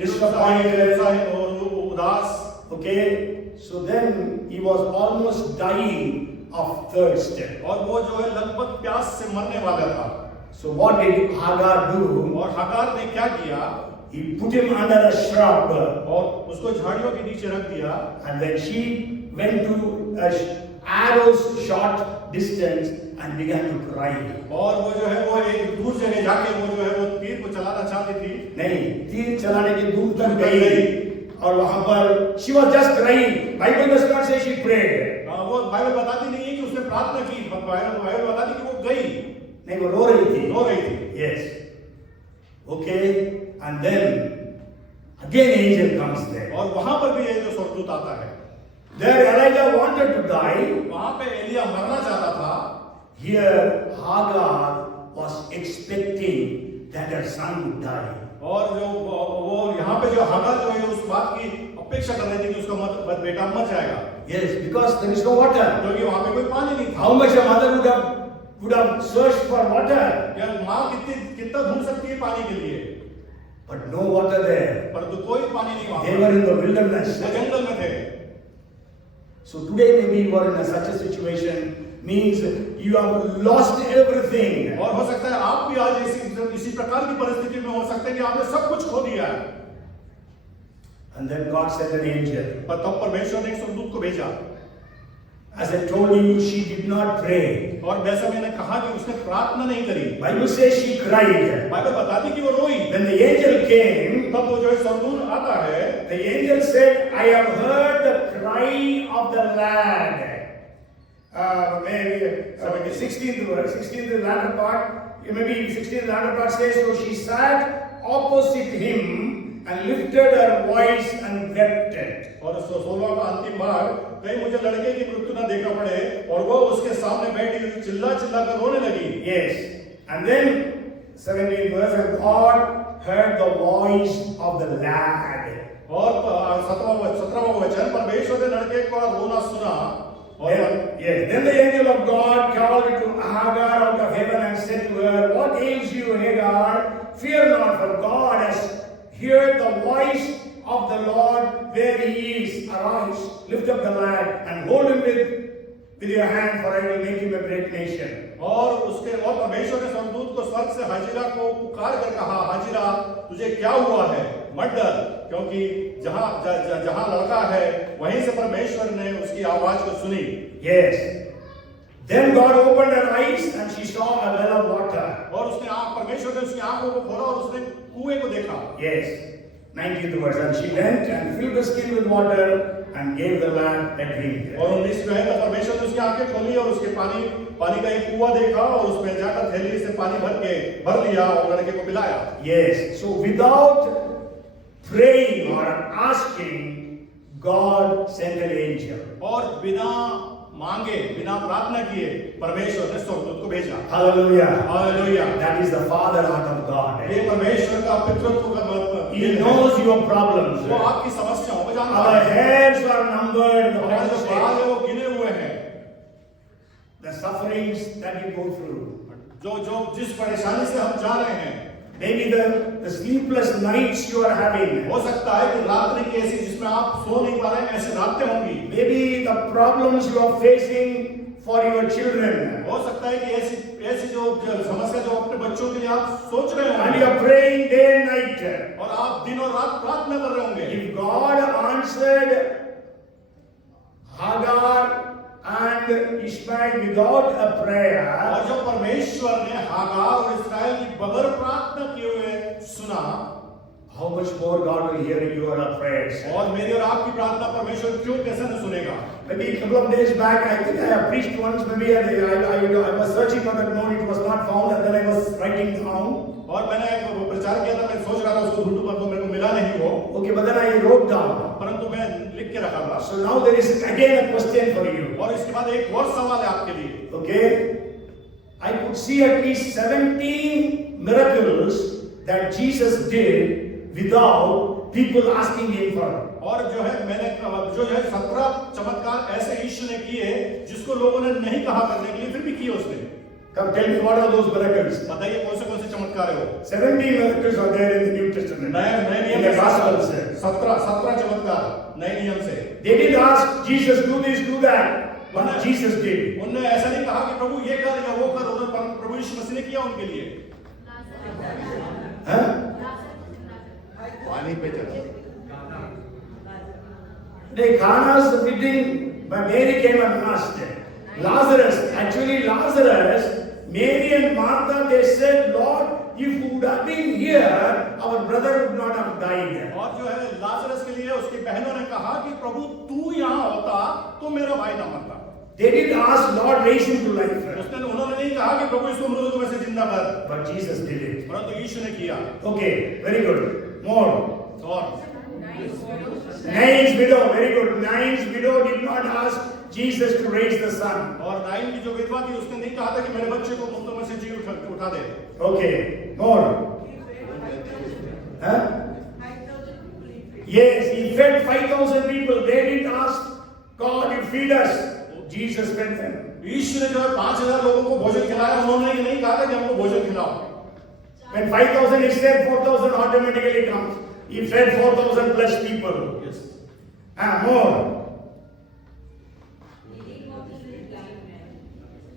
disappointed, और उदास। okay, so then he was almost dying of thirst. और वो जो है लगभग प्यास से मरने वाला था। So what did Hagar do? और हागार ने क्या किया? He put him under a shrub, और उसको झाड़ियों के नीचे रख दिया। and then she went to a arrow's short distance and began to cry. और वो जो है वो एक दूर जगह जाके वो जो है वो तीर को चलाना चाहती थी। नहीं, तीर चलाने की दूर तक गई और वहां पर she was just crying. Bible does not say she prayed. वो बाइबल बताती नहीं है कि उसने प्रार्थना की, बाइबल बताती कि वो गई। नहीं, वो रो रही थी। रो रही थी। Yes. Okay. And then again angel comes there. और वहां पर भी ये जो स्वर्गदूत आता है। There Elijah wanted to die. वहां पे एलिया मरना चाहता था। Here Hagar was expecting that her son would die. और जो वो यहाँ पे जो हागार जो है उस बात की अपेक्षा कर रही थी कि उसका बेटा मर जाएगा। Yes, because there is no water. क्योंकि वहां पे कोई पानी नहीं था। How much a mother would have searched for water? यार माँ कितना ढूंढ सकती है पानी के लिए? But no water there. परंतु कोई पानी नहीं वहां। They were in the wilderness. वो जंगल में थे। So today maybe you are in such a situation, means you have lost everything. और हो सकता है आप भी आज इसी प्रकार की परिस्थिति में हो सकते हैं कि आपने सब कुछ खो दिया है। And then God sent an angel. पर तब परमेश्वर ने एक स्वर्गदूत को भेजा। As I told you, she did not pray. और जैसा मैंने कहा कि उसने प्रार्थना नहीं करी। Bible says she cried. Bible बताती कि वो रोई। When the angel came, तब वो जो है स्वर्गदूत आता है। the angel said, I have heard the cry of the lad. Maybe 16th verse, 16th latter part, maybe 16th latter part says, so she sat opposite him and lifted her voice and wept. और 16वां का अंतिम भाग, कहीं मुझे लड़के की मृत्यु न देखना पड़े और वो उसके सामने बैठी हुई चिल्ला कर रोने लगी। Yes. And then 17th verse, and God heard the voice of the lad. और 17वां वचन, परमेश्वर ने लड़के का रोना सुना। Yes. Then the angel of God called to Hagar out of heaven and said to her, what ails you, Hagar? Fear not, for God has heard the voice of the Lord where he is. Arise, lift up the lad and hold him with your hand, for I will make him a great nation. और परमेश्वर ने स्वर्गदूत को स्वर्ग से हाजिरा को पुकार कर कहा, हाजिरा तुझे क्या हुआ है? मत डर, क्योंकि जहां लड़का है वहीं से परमेश्वर ने उसकी आवाज को सुनी। Yes. Then God opened her eyes and she saw a well of water. और उसने परमेश्वर ने उसकी आंखों को खोला और उसने कुएं को देखा। Yes. 19th verse, and she went and filled the skin with water and gave the lad a drink. और 19 में है तो परमेश्वर ने उसकी आंखें खोली और उसके पानी का एक कुआं देखा और उसमें जाकर थैली से पानी भर लिया और लड़के को पिलाया। Yes. So without praying or asking, God sent an angel. और बिना मांगे, बिना प्रार्थना किए परमेश्वर ने स्वर्गदूत को भेजा। Hallelujah. Hallelujah. That is the father heart of God. ये परमेश्वर का पितृत्व का He knows your problems. वो आपकी समस्याओं को जानता Our है। hairs are numbered. The हमारे Bible जो बाल says. है वो गिने हुए हैं। The sufferings that we go through. जो जिस परेशानी से हम जा रहे हैं, Maybe the sleepless nights you are having. हो सकता है कि रात्रि की ऐसी जिसमें आप सो नहीं पा रहे हैं, ऐसी रातें होंगी। Maybe the problems you are facing for your children. हो सकता है कि ऐसी जो समस्या जो अपने बच्चों के लिए आप सोच रहे And you होंगे are praying day and night. और आप दिन और रात प्रार्थना कर रहे होंगे। If God answered Hagar and Ishmael without a prayer, और जब परमेश्वर ने हागार और इस्राएल की बगैर प्रार्थना किए हुए सुना, how much more God will hear your prayers. और मेरी और आपकी प्रार्थना परमेश्वर क्यों कैसे न सुनेगा? Maybe a couple of days back, I think I have preached once. Maybe I was searching for that note, it was not found, and then I was writing down. और मैंने एक प्रचार किया था, मैं सोच रहा था उसको ढूंढूं पर मेरे को मिला नहीं वो। Okay, but then I wrote down. परंतु मैं लिख के रखा था। So now there is again a question for you. और इसके बाद बाद एक और सवाल है आपके लिए। Okay? I could see at least 17 miracles that Jesus did without people asking him for it. और जो है मैंने जो है 17 चमत्कार ऐसे यीशु ने किए जिसको लोगों ने नहीं कहा करने के लिए, फिर भी किए उसने। Come tell me what are those miracles? बताइए कौन से चमत्कार है वो? 17 miracles are there in the New Testament. नए In नियम the में Gospels. 17 चमत्कार नए नियम से। They didn't ask Jesus, do this, do that. But Jesus did. उन्होंने ऐसा नहीं कहा कि प्रभु ये कर या वो कर, उन्होंने प्रभु यीशु मसीह ने किया उनके लिए। Huh? पानी पे चला। The Cana's wedding, but Mary came and asked Lazarus. Actually, Lazarus, Mary and Martha, they said, Lord, if you would have been here, our brother would not have died. और जो है लाजरस के लिए उसकी बहनों ने कहा कि प्रभु तू यहाँ होता तो मेरा भाई ना मरता। They didn't ask, Lord, raise him to life. उन्होंने नहीं कहा कि प्रभु इसको मृतकों में से जिंदा कर, But Jesus did it. परंतु यीशु ने किया। Okay, very good. More. और Nain's widow, very good. Nain's widow did not ask Jesus to raise the son. और नाइन की जो विधवा थी उसने नहीं कहा था कि मेरे बच्चे को मुर्दों में से जी उठा दे। Okay, more. Huh? Yes, he fed 5,000 people. They didn't ask God to feed us. Jesus fed them. यीशु ने जो है 5,000 लोगों को भोजन खिलाया, उन्होंने ये नहीं कहा था कि हमको भोजन खिलाओ। When 5,000 is said, 4,000 automatically comes. He fed 4,000 plus people. Yes. More.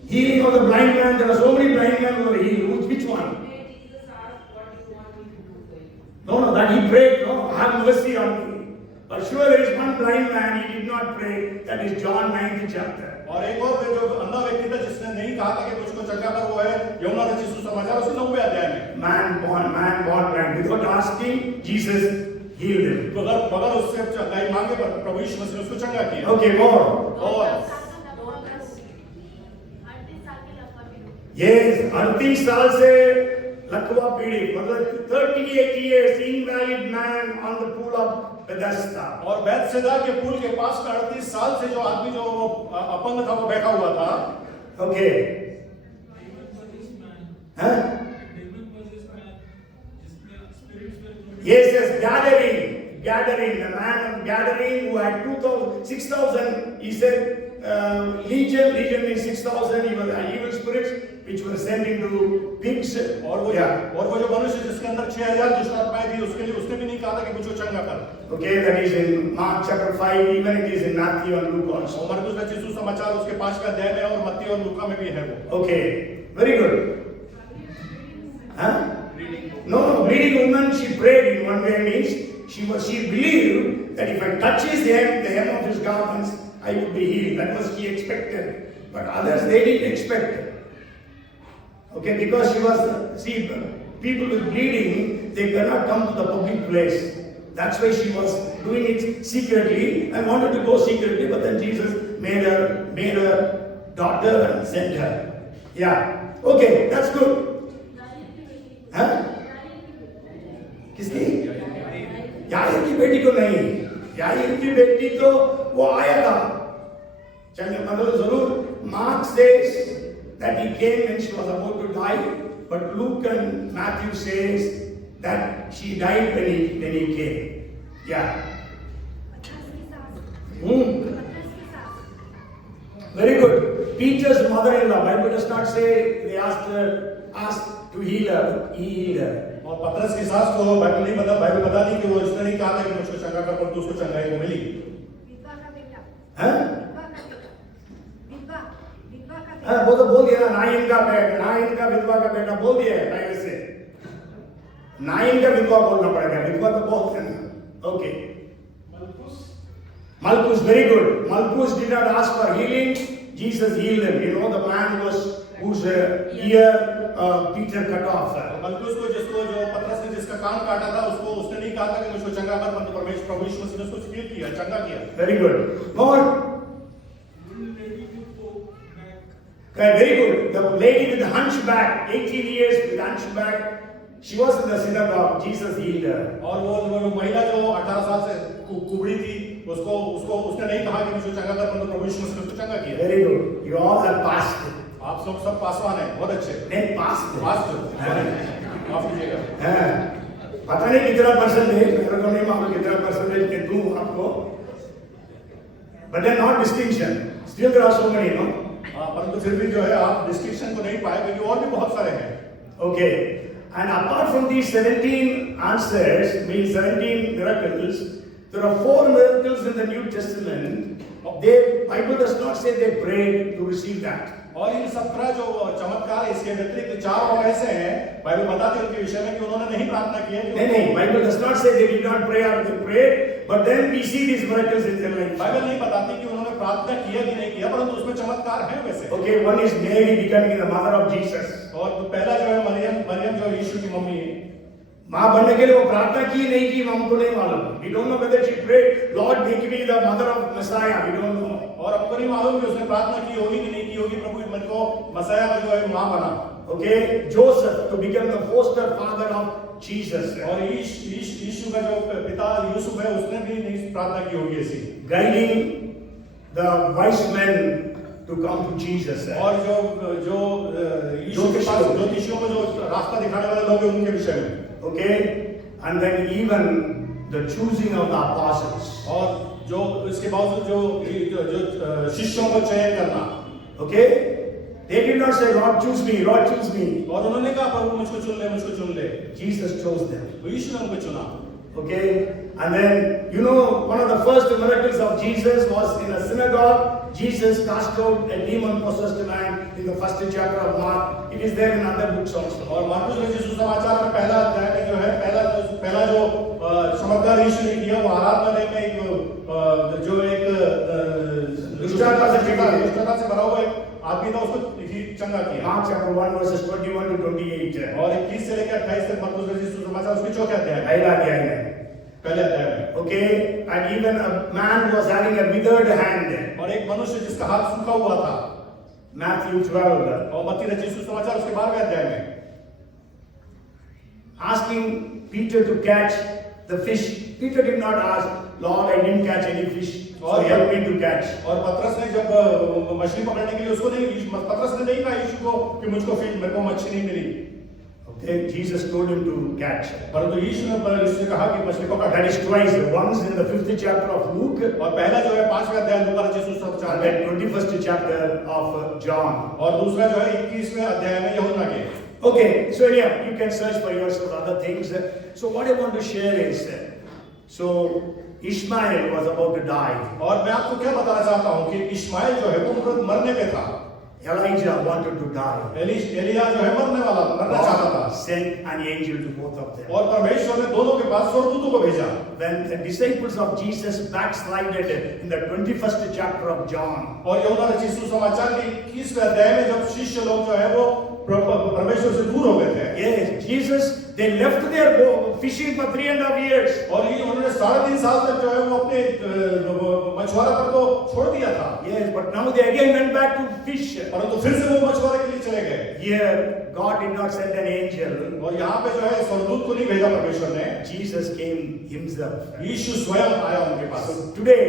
Healing of the blind man. There are so many blind men who were healed. Which one? No, that he prayed. No, have mercy on me. But sure, there is one blind man. He did not pray. That is John 9th chapter. और एक और जो अंधा व्यक्ति था जिसने नहीं कहा था कि मुझको चंगा कर, वो है यूहन्ना रचित सुसमाचार उसके 9वें अध्याय में। Man born blind. Without asking, Jesus healed him. बगैर उससे चंगाई मांगे पर प्रभु यीशु मसीह ने उसको चंगा किया। Okay, more. और Yes, 38 साल से लकवा पीड़ित, मतलब 38 years invalid man on the pool of Bethesda. और बैतसैदा के पुल के पास का 38 साल से जो आदमी जो अपंग था वो बैठा हुआ था। Okay. Huh? Yes, gathering. The man of gathering who had 6,000. He said, legion means 6,000. He was evil spirits which were sent into pigs. और वो जो मनुष्य जिसके अंदर 6,000 दुष्ट आत्माएं थी, उसके लिए उसने भी नहीं कहा था कि मुझको चंगा कर। Okay, that is in Mark chapter 5. Even it is in Matthew and Luke also. और मरकुस रचित सुसमाचार उसके 5 का अध्याय में और मत्ती और लूका में भी है वो। Okay, very good. Huh? No, bleeding woman, she prayed in one way means she believed that if I touch the hem of his garments, I would be healed. That was she expected. But others, they didn't expect. Okay, because she was, people with bleeding, they cannot come to the public place. That's why she was doing it secretly and wanted to go secretly, but then Jesus made her daughter and sent her. Yeah. Okay, that's good. हाँ? किसकी? याईर की बेटी को नहीं, याईर की बेटी तो वो आया था, चलिए मतलब जरूर Mark says that he came when she was about to die, but Luke and Matthew says that she died when he came. Yeah. Very good. Peter's mother-in-law. Bible does not say they asked to heal her. He healed her. और पतरस की सास को बाइबल बता दी कि वो इसने नहीं कहा था कि मुझको चंगा कर, पर उसको चंगाई को मिली। हाँ? हाँ, वो तो बोल दिया ना, नाइन का विधवा का बेटा बोल दिया है पहले से। नाइन का विधवा बोलना पड़ेगा, विधवा तो बहुत है ना। Okay. Malchus, very good. Malchus did not ask for healing. Jesus healed him. You know the man whose ear Peter cut off. मलकुस को जो पतरस ने जिसका कान काटा था, उसने नहीं कहा था कि मुझको चंगा कर, परंतु परमेश्वर प्रभु यीशु मसीह ने उसको हील किया, चंगा किया। Very good. More. Okay, very good. The lady with the hunchback, 18 years with hunchback, she was in the synagogue. Jesus healed her. और वो महिला जो 18 साल से कुबड़ी थी, उसको उसको उसने नहीं कहा कि मुझे चंगा कर, परंतु प्रभु यीशु मसीह ने उसको चंगा किया। Very good. You all are passed. आप लोग सब पासवान हैं, बहुत अच्छे Then passed. पास माफ कीजिएगा। हाँ, पता नहीं कितना परसेंटेज, मेरे को नहीं मालूम कितना परसेंटेज के दूं आपको, but then not distinction. Still there are so many, no? हाँ, परंतु फिर भी जो है आप डिस्टिंक्शन को नहीं पाए, क्योंकि और भी बहुत सारे हैं। Okay. And apart from these 17 answers, means 17 miracles, there are 4 miracles in the New Testament. The Bible does not say they prayed to receive that. और इन 17 जो चमत्कार इसके व्यतिरिक्त 4 और ऐसे हैं, बाइबल बताती है उनके विषय में कि उन्होंने नहीं प्रार्थना की है। नहीं, Bible does not say they did not pray or they prayed, but then we see these miracles in their life. Bible नहीं बताती कि उन्होंने प्रार्थना किया कि नहीं किया, परंतु उसमें चमत्कार हैं वैसे। Okay, one is Mary becoming the mother of Jesus. और पहला जो है मरियम जो यीशु की मम्मी है, माँ बनने के लिए वो प्रार्थना की नहीं की हमको नहीं मालूम. We don't know whether she prayed, Lord make me the mother of Messiah. We don't know. और हमको नहीं मालूम कि उसने प्रार्थना की होगी कि नहीं की होगी, प्रभु मेरे को मसाया में जो है माँ बना। Okay, Joseph to become the foster father of Jesus. और यीशु का जो पिता यूसुफ है, उसने भी नहीं प्रार्थना की होगी ऐसी। Guiding the wise men to come to Jesus. और जो यीशु के पास ज्योतिषियों को जो रास्ता दिखाने वाले लोग हैं उनके विषय में। Okay, and then even the choosing of the apostles. और जो इसके बावजूद जो शिष्यों को चयन करना। Okay, they did not say Lord choose me, Lord choose me. और उन्होंने कहा प्रभु मुझको चुन ले। Jesus chose them. तो यीशु ने उनको चुना। Okay, and then you know one of the first miracles of Jesus was in a synagogue. Jesus cast out a demon-possessed man in the first chapter of Mark. It is there in other books also. और मार्कुस रचित सुसमाचार में पहला अध्याय में जो है पहला जो चमत्कार यीशु ने किया वो आराधनालय में एक जो एक दुष्टता से भरा हुआ एक आदमी था, उसको चंगा किया। Mark chapter 1 verses 21 to 28. और 21 से लेकर 28 तक मार्कुस रचित सुसमाचार उसके चौथे अध्याय में, पहला अध्याय में। पहले अध्याय में। Okay, and even a man was having a withered hand. और एक मनुष्य जिसका हाथ सूखा हुआ था, Matthew 12. और मत्ती रचित सुसमाचार उसके 12वें अध्याय में, Asking Peter to catch the fish. Peter did not ask, Lord, I didn't catch any fish, so help me to catch. और पतरस ने जब मछली पकड़ने के लिए उसको नहीं, पतरस ने नहीं कहा यीशु को कि मुझको फिश, मेरे को मछली नहीं मिली। Okay, Jesus told him to catch. परंतु यीशु ने कहा कि मछली पकड़। That is twice. Once in the 5th chapter of Luke, और पहला जो है 5वें अध्याय लूका रचित सुसमाचार and में, then 21st chapter of John. और दूसरा जो है 21वें अध्याय में यूहन्ना के। Okay, so yeah, you can search for yourself other things. So what I want to share is, so Ishmael was about to die. और मैं आपको क्या बताना चाहता हूँ कि इश्माइल जो है वो मरने पे था। Elijah wanted to die. Elia जो है मरना चाहता था। Sent an angel to both of them. और परमेश्वर ने दोनों के पास स्वर्गदूतों को भेजा। When the disciples of Jesus backslided in the 21st chapter of John. और यूहन्ना रचित सुसमाचार के 21वें अध्याय में जब शिष्य लोग जो है वो परमेश्वर से दूर हो गए थे। Yes, Jesus, they left their fishing for 3.5 years. और ये उन्होंने 3.5 साल तक जो है वो अपने मछुआरापन को छोड़ दिया था। Yes, but now they again went back to fish. परंतु फिर से वो मछुआरे के लिए चले गए। Here, God did not send an angel. और यहाँ पे जो है स्वर्गदूत को नहीं भेजा परमेश्वर ने, Jesus came himself. यीशु स्वयं आया उनके पास। So today,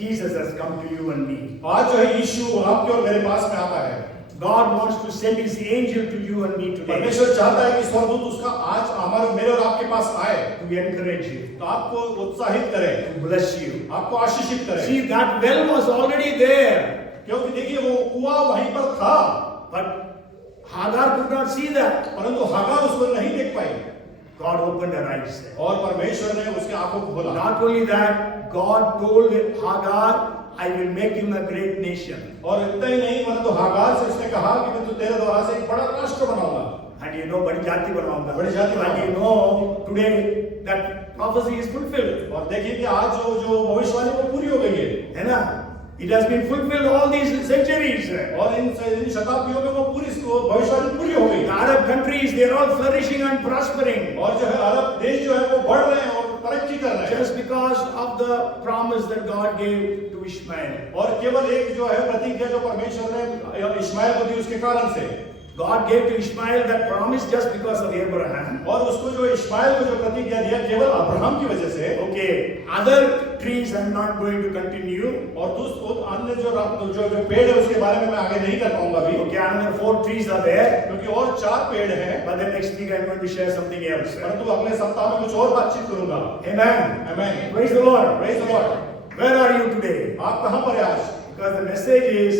Jesus has come to you and me. आज जो है यीशु आपके और मेरे पास में आता है। God wants to send his angel to you and me today. परमेश्वर चाहता है कि स्वर्गदूत उसका आज हमारे मेरे और आपके पास आए, To encourage you, तो आपको उत्साहित करे, to bless you. आपको आशीषित करे। See, that well was already there. क्योंकि देखिए वो कुआं वहीं पर था, But Hagar could not see that. परंतु हागार उसको नहीं देख पाई। God opened her eyes. और परमेश्वर ने उसके आंखों को खोला। Not only that, God told Hagar, I will make him a great nation. और इतना ही नहीं, परंतु हागार से उसने कहा कि मैं तो तेरे द्वारा से एक बड़ा राष्ट्र बनाऊंगा। And you know, बड़ी जाति बनाऊंगा. बड़ी जाति And you know, today that prophecy is fulfilled. और देखिए कि आज जो भविष्यवाणी वो पूरी हो गई है ना? It has been fulfilled all these centuries. और इन शताब्दियों में वो पूरी भविष्यवाणी पूरी हो गई। The Arab countries, they are all flourishing and prospering. और जो है अरब देश जो है वो बढ़ रहे हैं और तरक्की कर रहे हैं। Just because of the promise that God gave to Ishmael. और केवल एक जो है प्रतिज्ञा जो परमेश्वर ने इश्माइल को दी उसके कारण से। God gave to Ishmael that promise just because of Abraham. और उसको जो इश्माएल को जो प्रतिज्ञा दिया केवल अब्राहम की वजह से। Okay, other trees I'm not going to continue. और अन्य जो पेड़ है उसके बारे में मैं आगे नहीं कर पाऊंगा अभी। Okay, another 4 trees are there. क्योंकि और 4 पेड़ हैं। But then next week I'm going to share something else. परंतु अगले सप्ताह में कुछ और बातचीत करूंगा। Amen. Amen. Praise the Lord. Praise the Lord. Where are you today? आप कहाँ पर हैं आज? Because the message is,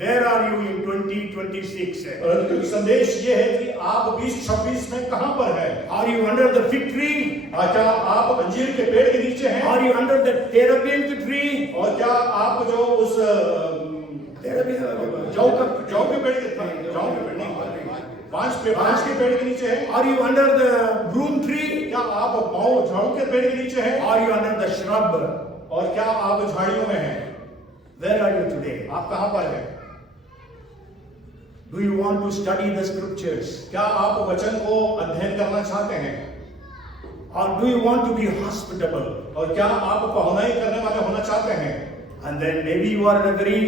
where are you in 2026? क्योंकि संदेश ये है कि आप 2026 में कहाँ पर हैं? Are you under the fig tree? क्या आप अंजीर के पेड़ के नीचे हैं? Are you under the terebinth tree? और क्या आप जो उस जौ के पेड़ नहीं, बांज के पेड़ के नीचे हैं? Are you under the broom tree? क्या आप झाड़ू के पेड़ के नीचे हैं? Are you under the shrub? और क्या आप झाड़ियों में हैं? Where are you today? आप कहाँ पर हैं? Do you want to study the scriptures? क्या आप वचन को अध्ययन करना चाहते हैं? Or do you want to be hospitable? और क्या आप पहुनाई करने वाले होना चाहते हैं? And then maybe you are in a very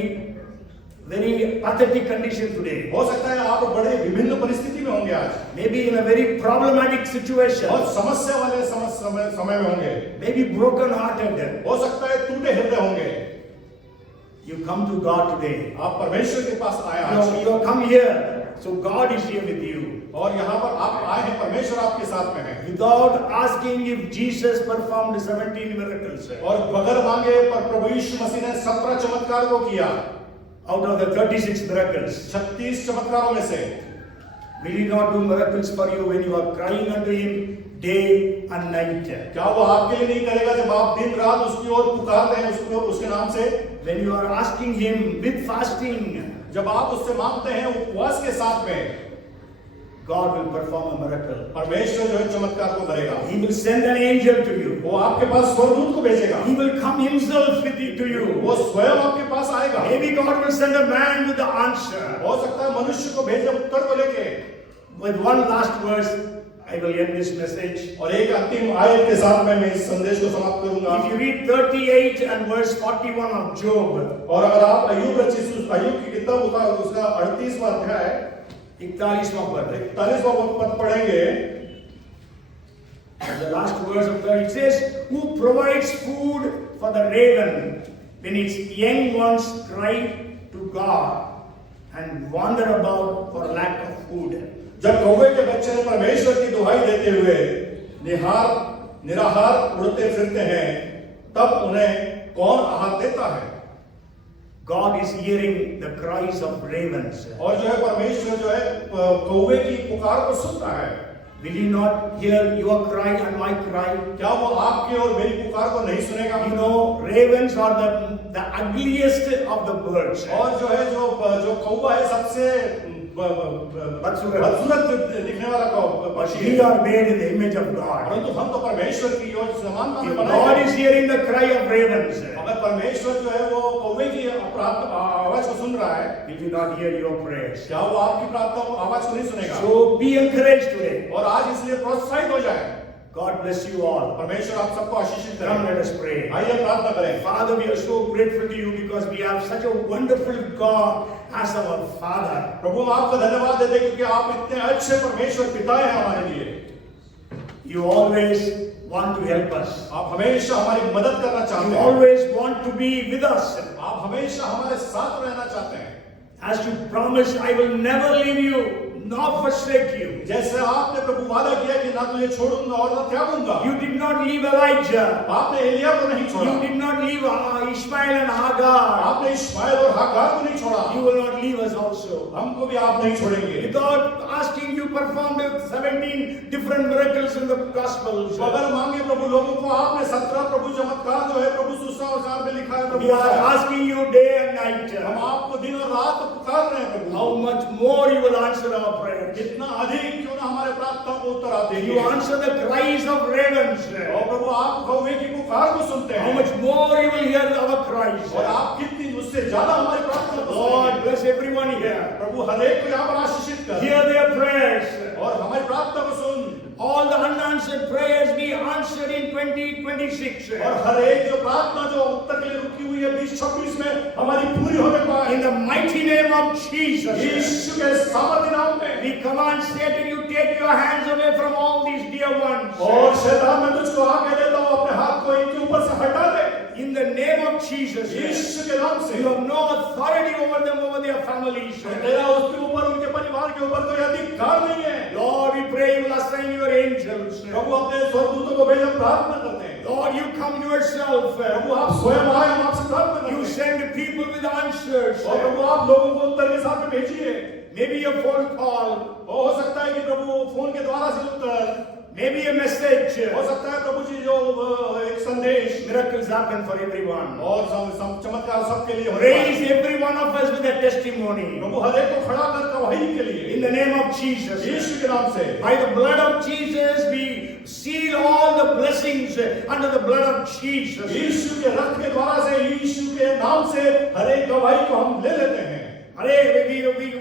pathetic condition today. हो सकता है आप बड़े विभिन्न परिस्थिति में होंगे आज। Maybe in a very problematic situation. बहुत समस्या वाले समय में होंगे। Maybe broken hearted. हो सकता है टूटे हृदय होंगे। You come to God today. आप परमेश्वर के पास आए आज। You come here. So God is here with you. और यहाँ पर आप आए हैं, परमेश्वर आपके साथ में है। Without asking if Jesus performed 17 miracles. और बगैर मांगे पर प्रभु यीशु मसीह ने 17 चमत्कार को किया। Out of the 36 miracles. 36 चमत्कारों में से। Will he not do miracles for you when you are crying unto him day and night? क्या वो आपके लिए नहीं करेगा जब आप दिन रात उसकी ओर पुकारते हैं उसके नाम से? When you are asking him with fasting, जब आप उससे मांगते हैं उपवास के साथ में, God will perform a miracle. परमेश्वर जो है चमत्कार को करेगा। He will send an angel to you. वो आपके पास स्वर्गदूत को भेजेगा। He will come himself with you to you. वो स्वयं आपके पास आएगा। Maybe God will send a man with the answer. हो सकता है मनुष्य को भेजे उत्तर को लेके। With one last verse, I will end this message. और एक अंतिम आयत के साथ मैं इस संदेश को समाप्त करूंगा। If you read 38 and verse 41 of Job, और अगर आप अय्यूब की किताब उसका 38वां अध्याय 41वां पद 41वां पद पढ़ेंगे। The last verse of 30 says, "Who provides food for the raven when its young ones cry to God and wander about for lack of food?" जब कौवे के बच्चे ने परमेश्वर की दुहाई देते हुए निराहार उड़ते फिरते हैं, तब उन्हें कौन आहार देता है? God is hearing the cries of ravens. और जो है परमेश्वर जो है कौवे की पुकार को सुनता है। Will he not hear your cry and my cry? क्या वो आपकी और मेरी पुकार को नहीं सुनेगा? You know, ravens are the ugliest of the birds. और जो है जो कौवा है सबसे बदसूरत दिखने वाला पक्षी We है। are made in the image of God. परंतु हम तो परमेश्वर की और समानता में If बनाए God गए। is hearing the cry of ravens, अगर परमेश्वर जो है वो कौवे की आवाज को सुन रहा है, He will not hear your prayers. क्या वो आपकी प्रार्थना आवाज को नहीं सुनेगा? So be encouraged today. और आज इसलिए प्रोत्साहित हो जाए। God bless you all. परमेश्वर आप सबको आशीषित Come, let करे। us pray. आइए प्रार्थना करें। Father, we are so grateful to you because we have such a wonderful God as our Father. प्रभु हम आपका धन्यवाद देते हैं क्योंकि आप इतने अच्छे परमेश्वर पिता हैं हमारे लिए। You always want to help us. आप हमेशा हमारी मदद करना चाहते You हैं। always want to be with us. आप हमेशा हमारे साथ रहना चाहते हैं। As you promised, I will never leave you nor forsake you. जैसे आपने प्रभु वादा किया कि ना तुझे छोड़ूंगा और ना त्यागूंगा। You did not leave Elijah. आपने एलिया को नहीं छोड़ा। You did not leave Ishmael and Hagar. आपने इश्माएल और हागार को नहीं छोड़ा। You will not leave us also. हमको भी आप नहीं छोड़ेंगे। Without asking, you performed 17 different miracles in the Gospels. अगर मांगे प्रभु लोगों को आपने 17 प्रभु चमत्कार जो है प्रभु सुसमाचार में लिखा है We प्रभु। are asking you day and night. हम आपको दिन और रात पुकार रहे हैं प्रभु। How much more you will answer our prayers. कितना अधिक क्यों ना हमारे प्रार्थना को उत्तर आप You देंगे। answer the cries of ravens. और प्रभु आप कौवे की पुकार को सुनते How हैं। much more you will hear our cries. और आप कितनी उससे ज्यादा हमारी प्रार्थना को Lord, सुनेंगे। bless everyone here. प्रभु हर एक को यहाँ पर आशीषित कर Hear their prayers. और हमारी प्रार्थना को सुन। all the unanswered prayers be answered in 2026. और हर एक जो प्रार्थना जो उत्तर के लिए रुकी हुई है 2026 में हमारी पूरी होने पाए। In the mighty name of Jesus, यीशु के सामर्थ्य नाम में we command Satan, you take your hands away from all these dear ones. और शैतान मैं तुझको आगे देता हूँ, अपने हाथ को इनके ऊपर से हटा दे। In the name of Jesus, यीशु के नाम से you have no authority over them, over their families. तेरा उसके ऊपर, उनके परिवार के ऊपर कोई अधिकार नहीं है। Lord, we pray you will assign your angels. प्रभु अपने स्वर्गदूतों को भेजकर प्रार्थना करते हैं। Lord, you come yourself. प्रभु आप स्वयं आए, हम आपसे प्रार्थना करते You हैं। send people with answers. और प्रभु आप लोगों को उत्तर के साथ में भेजिए। Maybe a phone call, हो सकता है कि प्रभु फोन के द्वारा से उत्तर, maybe a message. हो सकता है प्रभु जी जो एक संदेश, Miracles happen for everyone. और चमत्कार सबके लिए होने वाले हैं। Raise every one of us with a testimony. प्रभु हर एक को खड़ा कर गवाही के लिए In the name of Jesus. यीशु के नाम से By the blood of Jesus, we seal all the blessings under the blood of Jesus. यीशु के रक्त के द्वारा से, यीशु के नाम से हर एक गवाही को हम ले लेते हैं।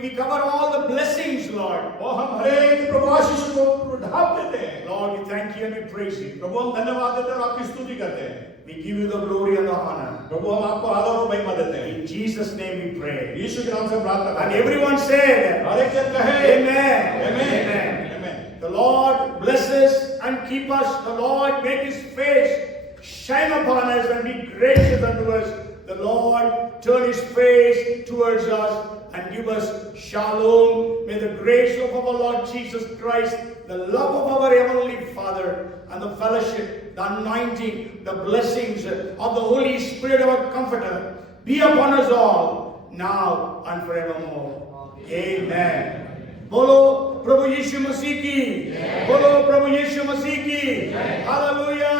We cover all the blessings, Lord. और हम हर एक प्रभु आशीष को ढाप देते हैं। Lord, we thank you and we praise you. प्रभु हम धन्यवाद देते हैं और आपकी स्तुति करते हैं। We give you the glory and the honor. प्रभु हम आपको आदर और महिमा देते हैं। In Jesus' name we pray. यीशु के नाम से प्रार्थना करते And हैं। everyone said, हर एक जन कहे Amen. आमेन। Amen. आमेन। The Lord bless us and keep us. The Lord make his face shine upon us and be gracious unto us. The Lord turn his face towards us and give us shalom. May the grace of our Lord Jesus Christ, the love of our Heavenly Father, and the fellowship, the anointing, the blessings of the Holy Spirit, our Comforter, be upon us all, now and forevermore. Amen. बोलो प्रभु यीशु मसीह की, बोलो प्रभु यीशु मसीह की, हालेलुया।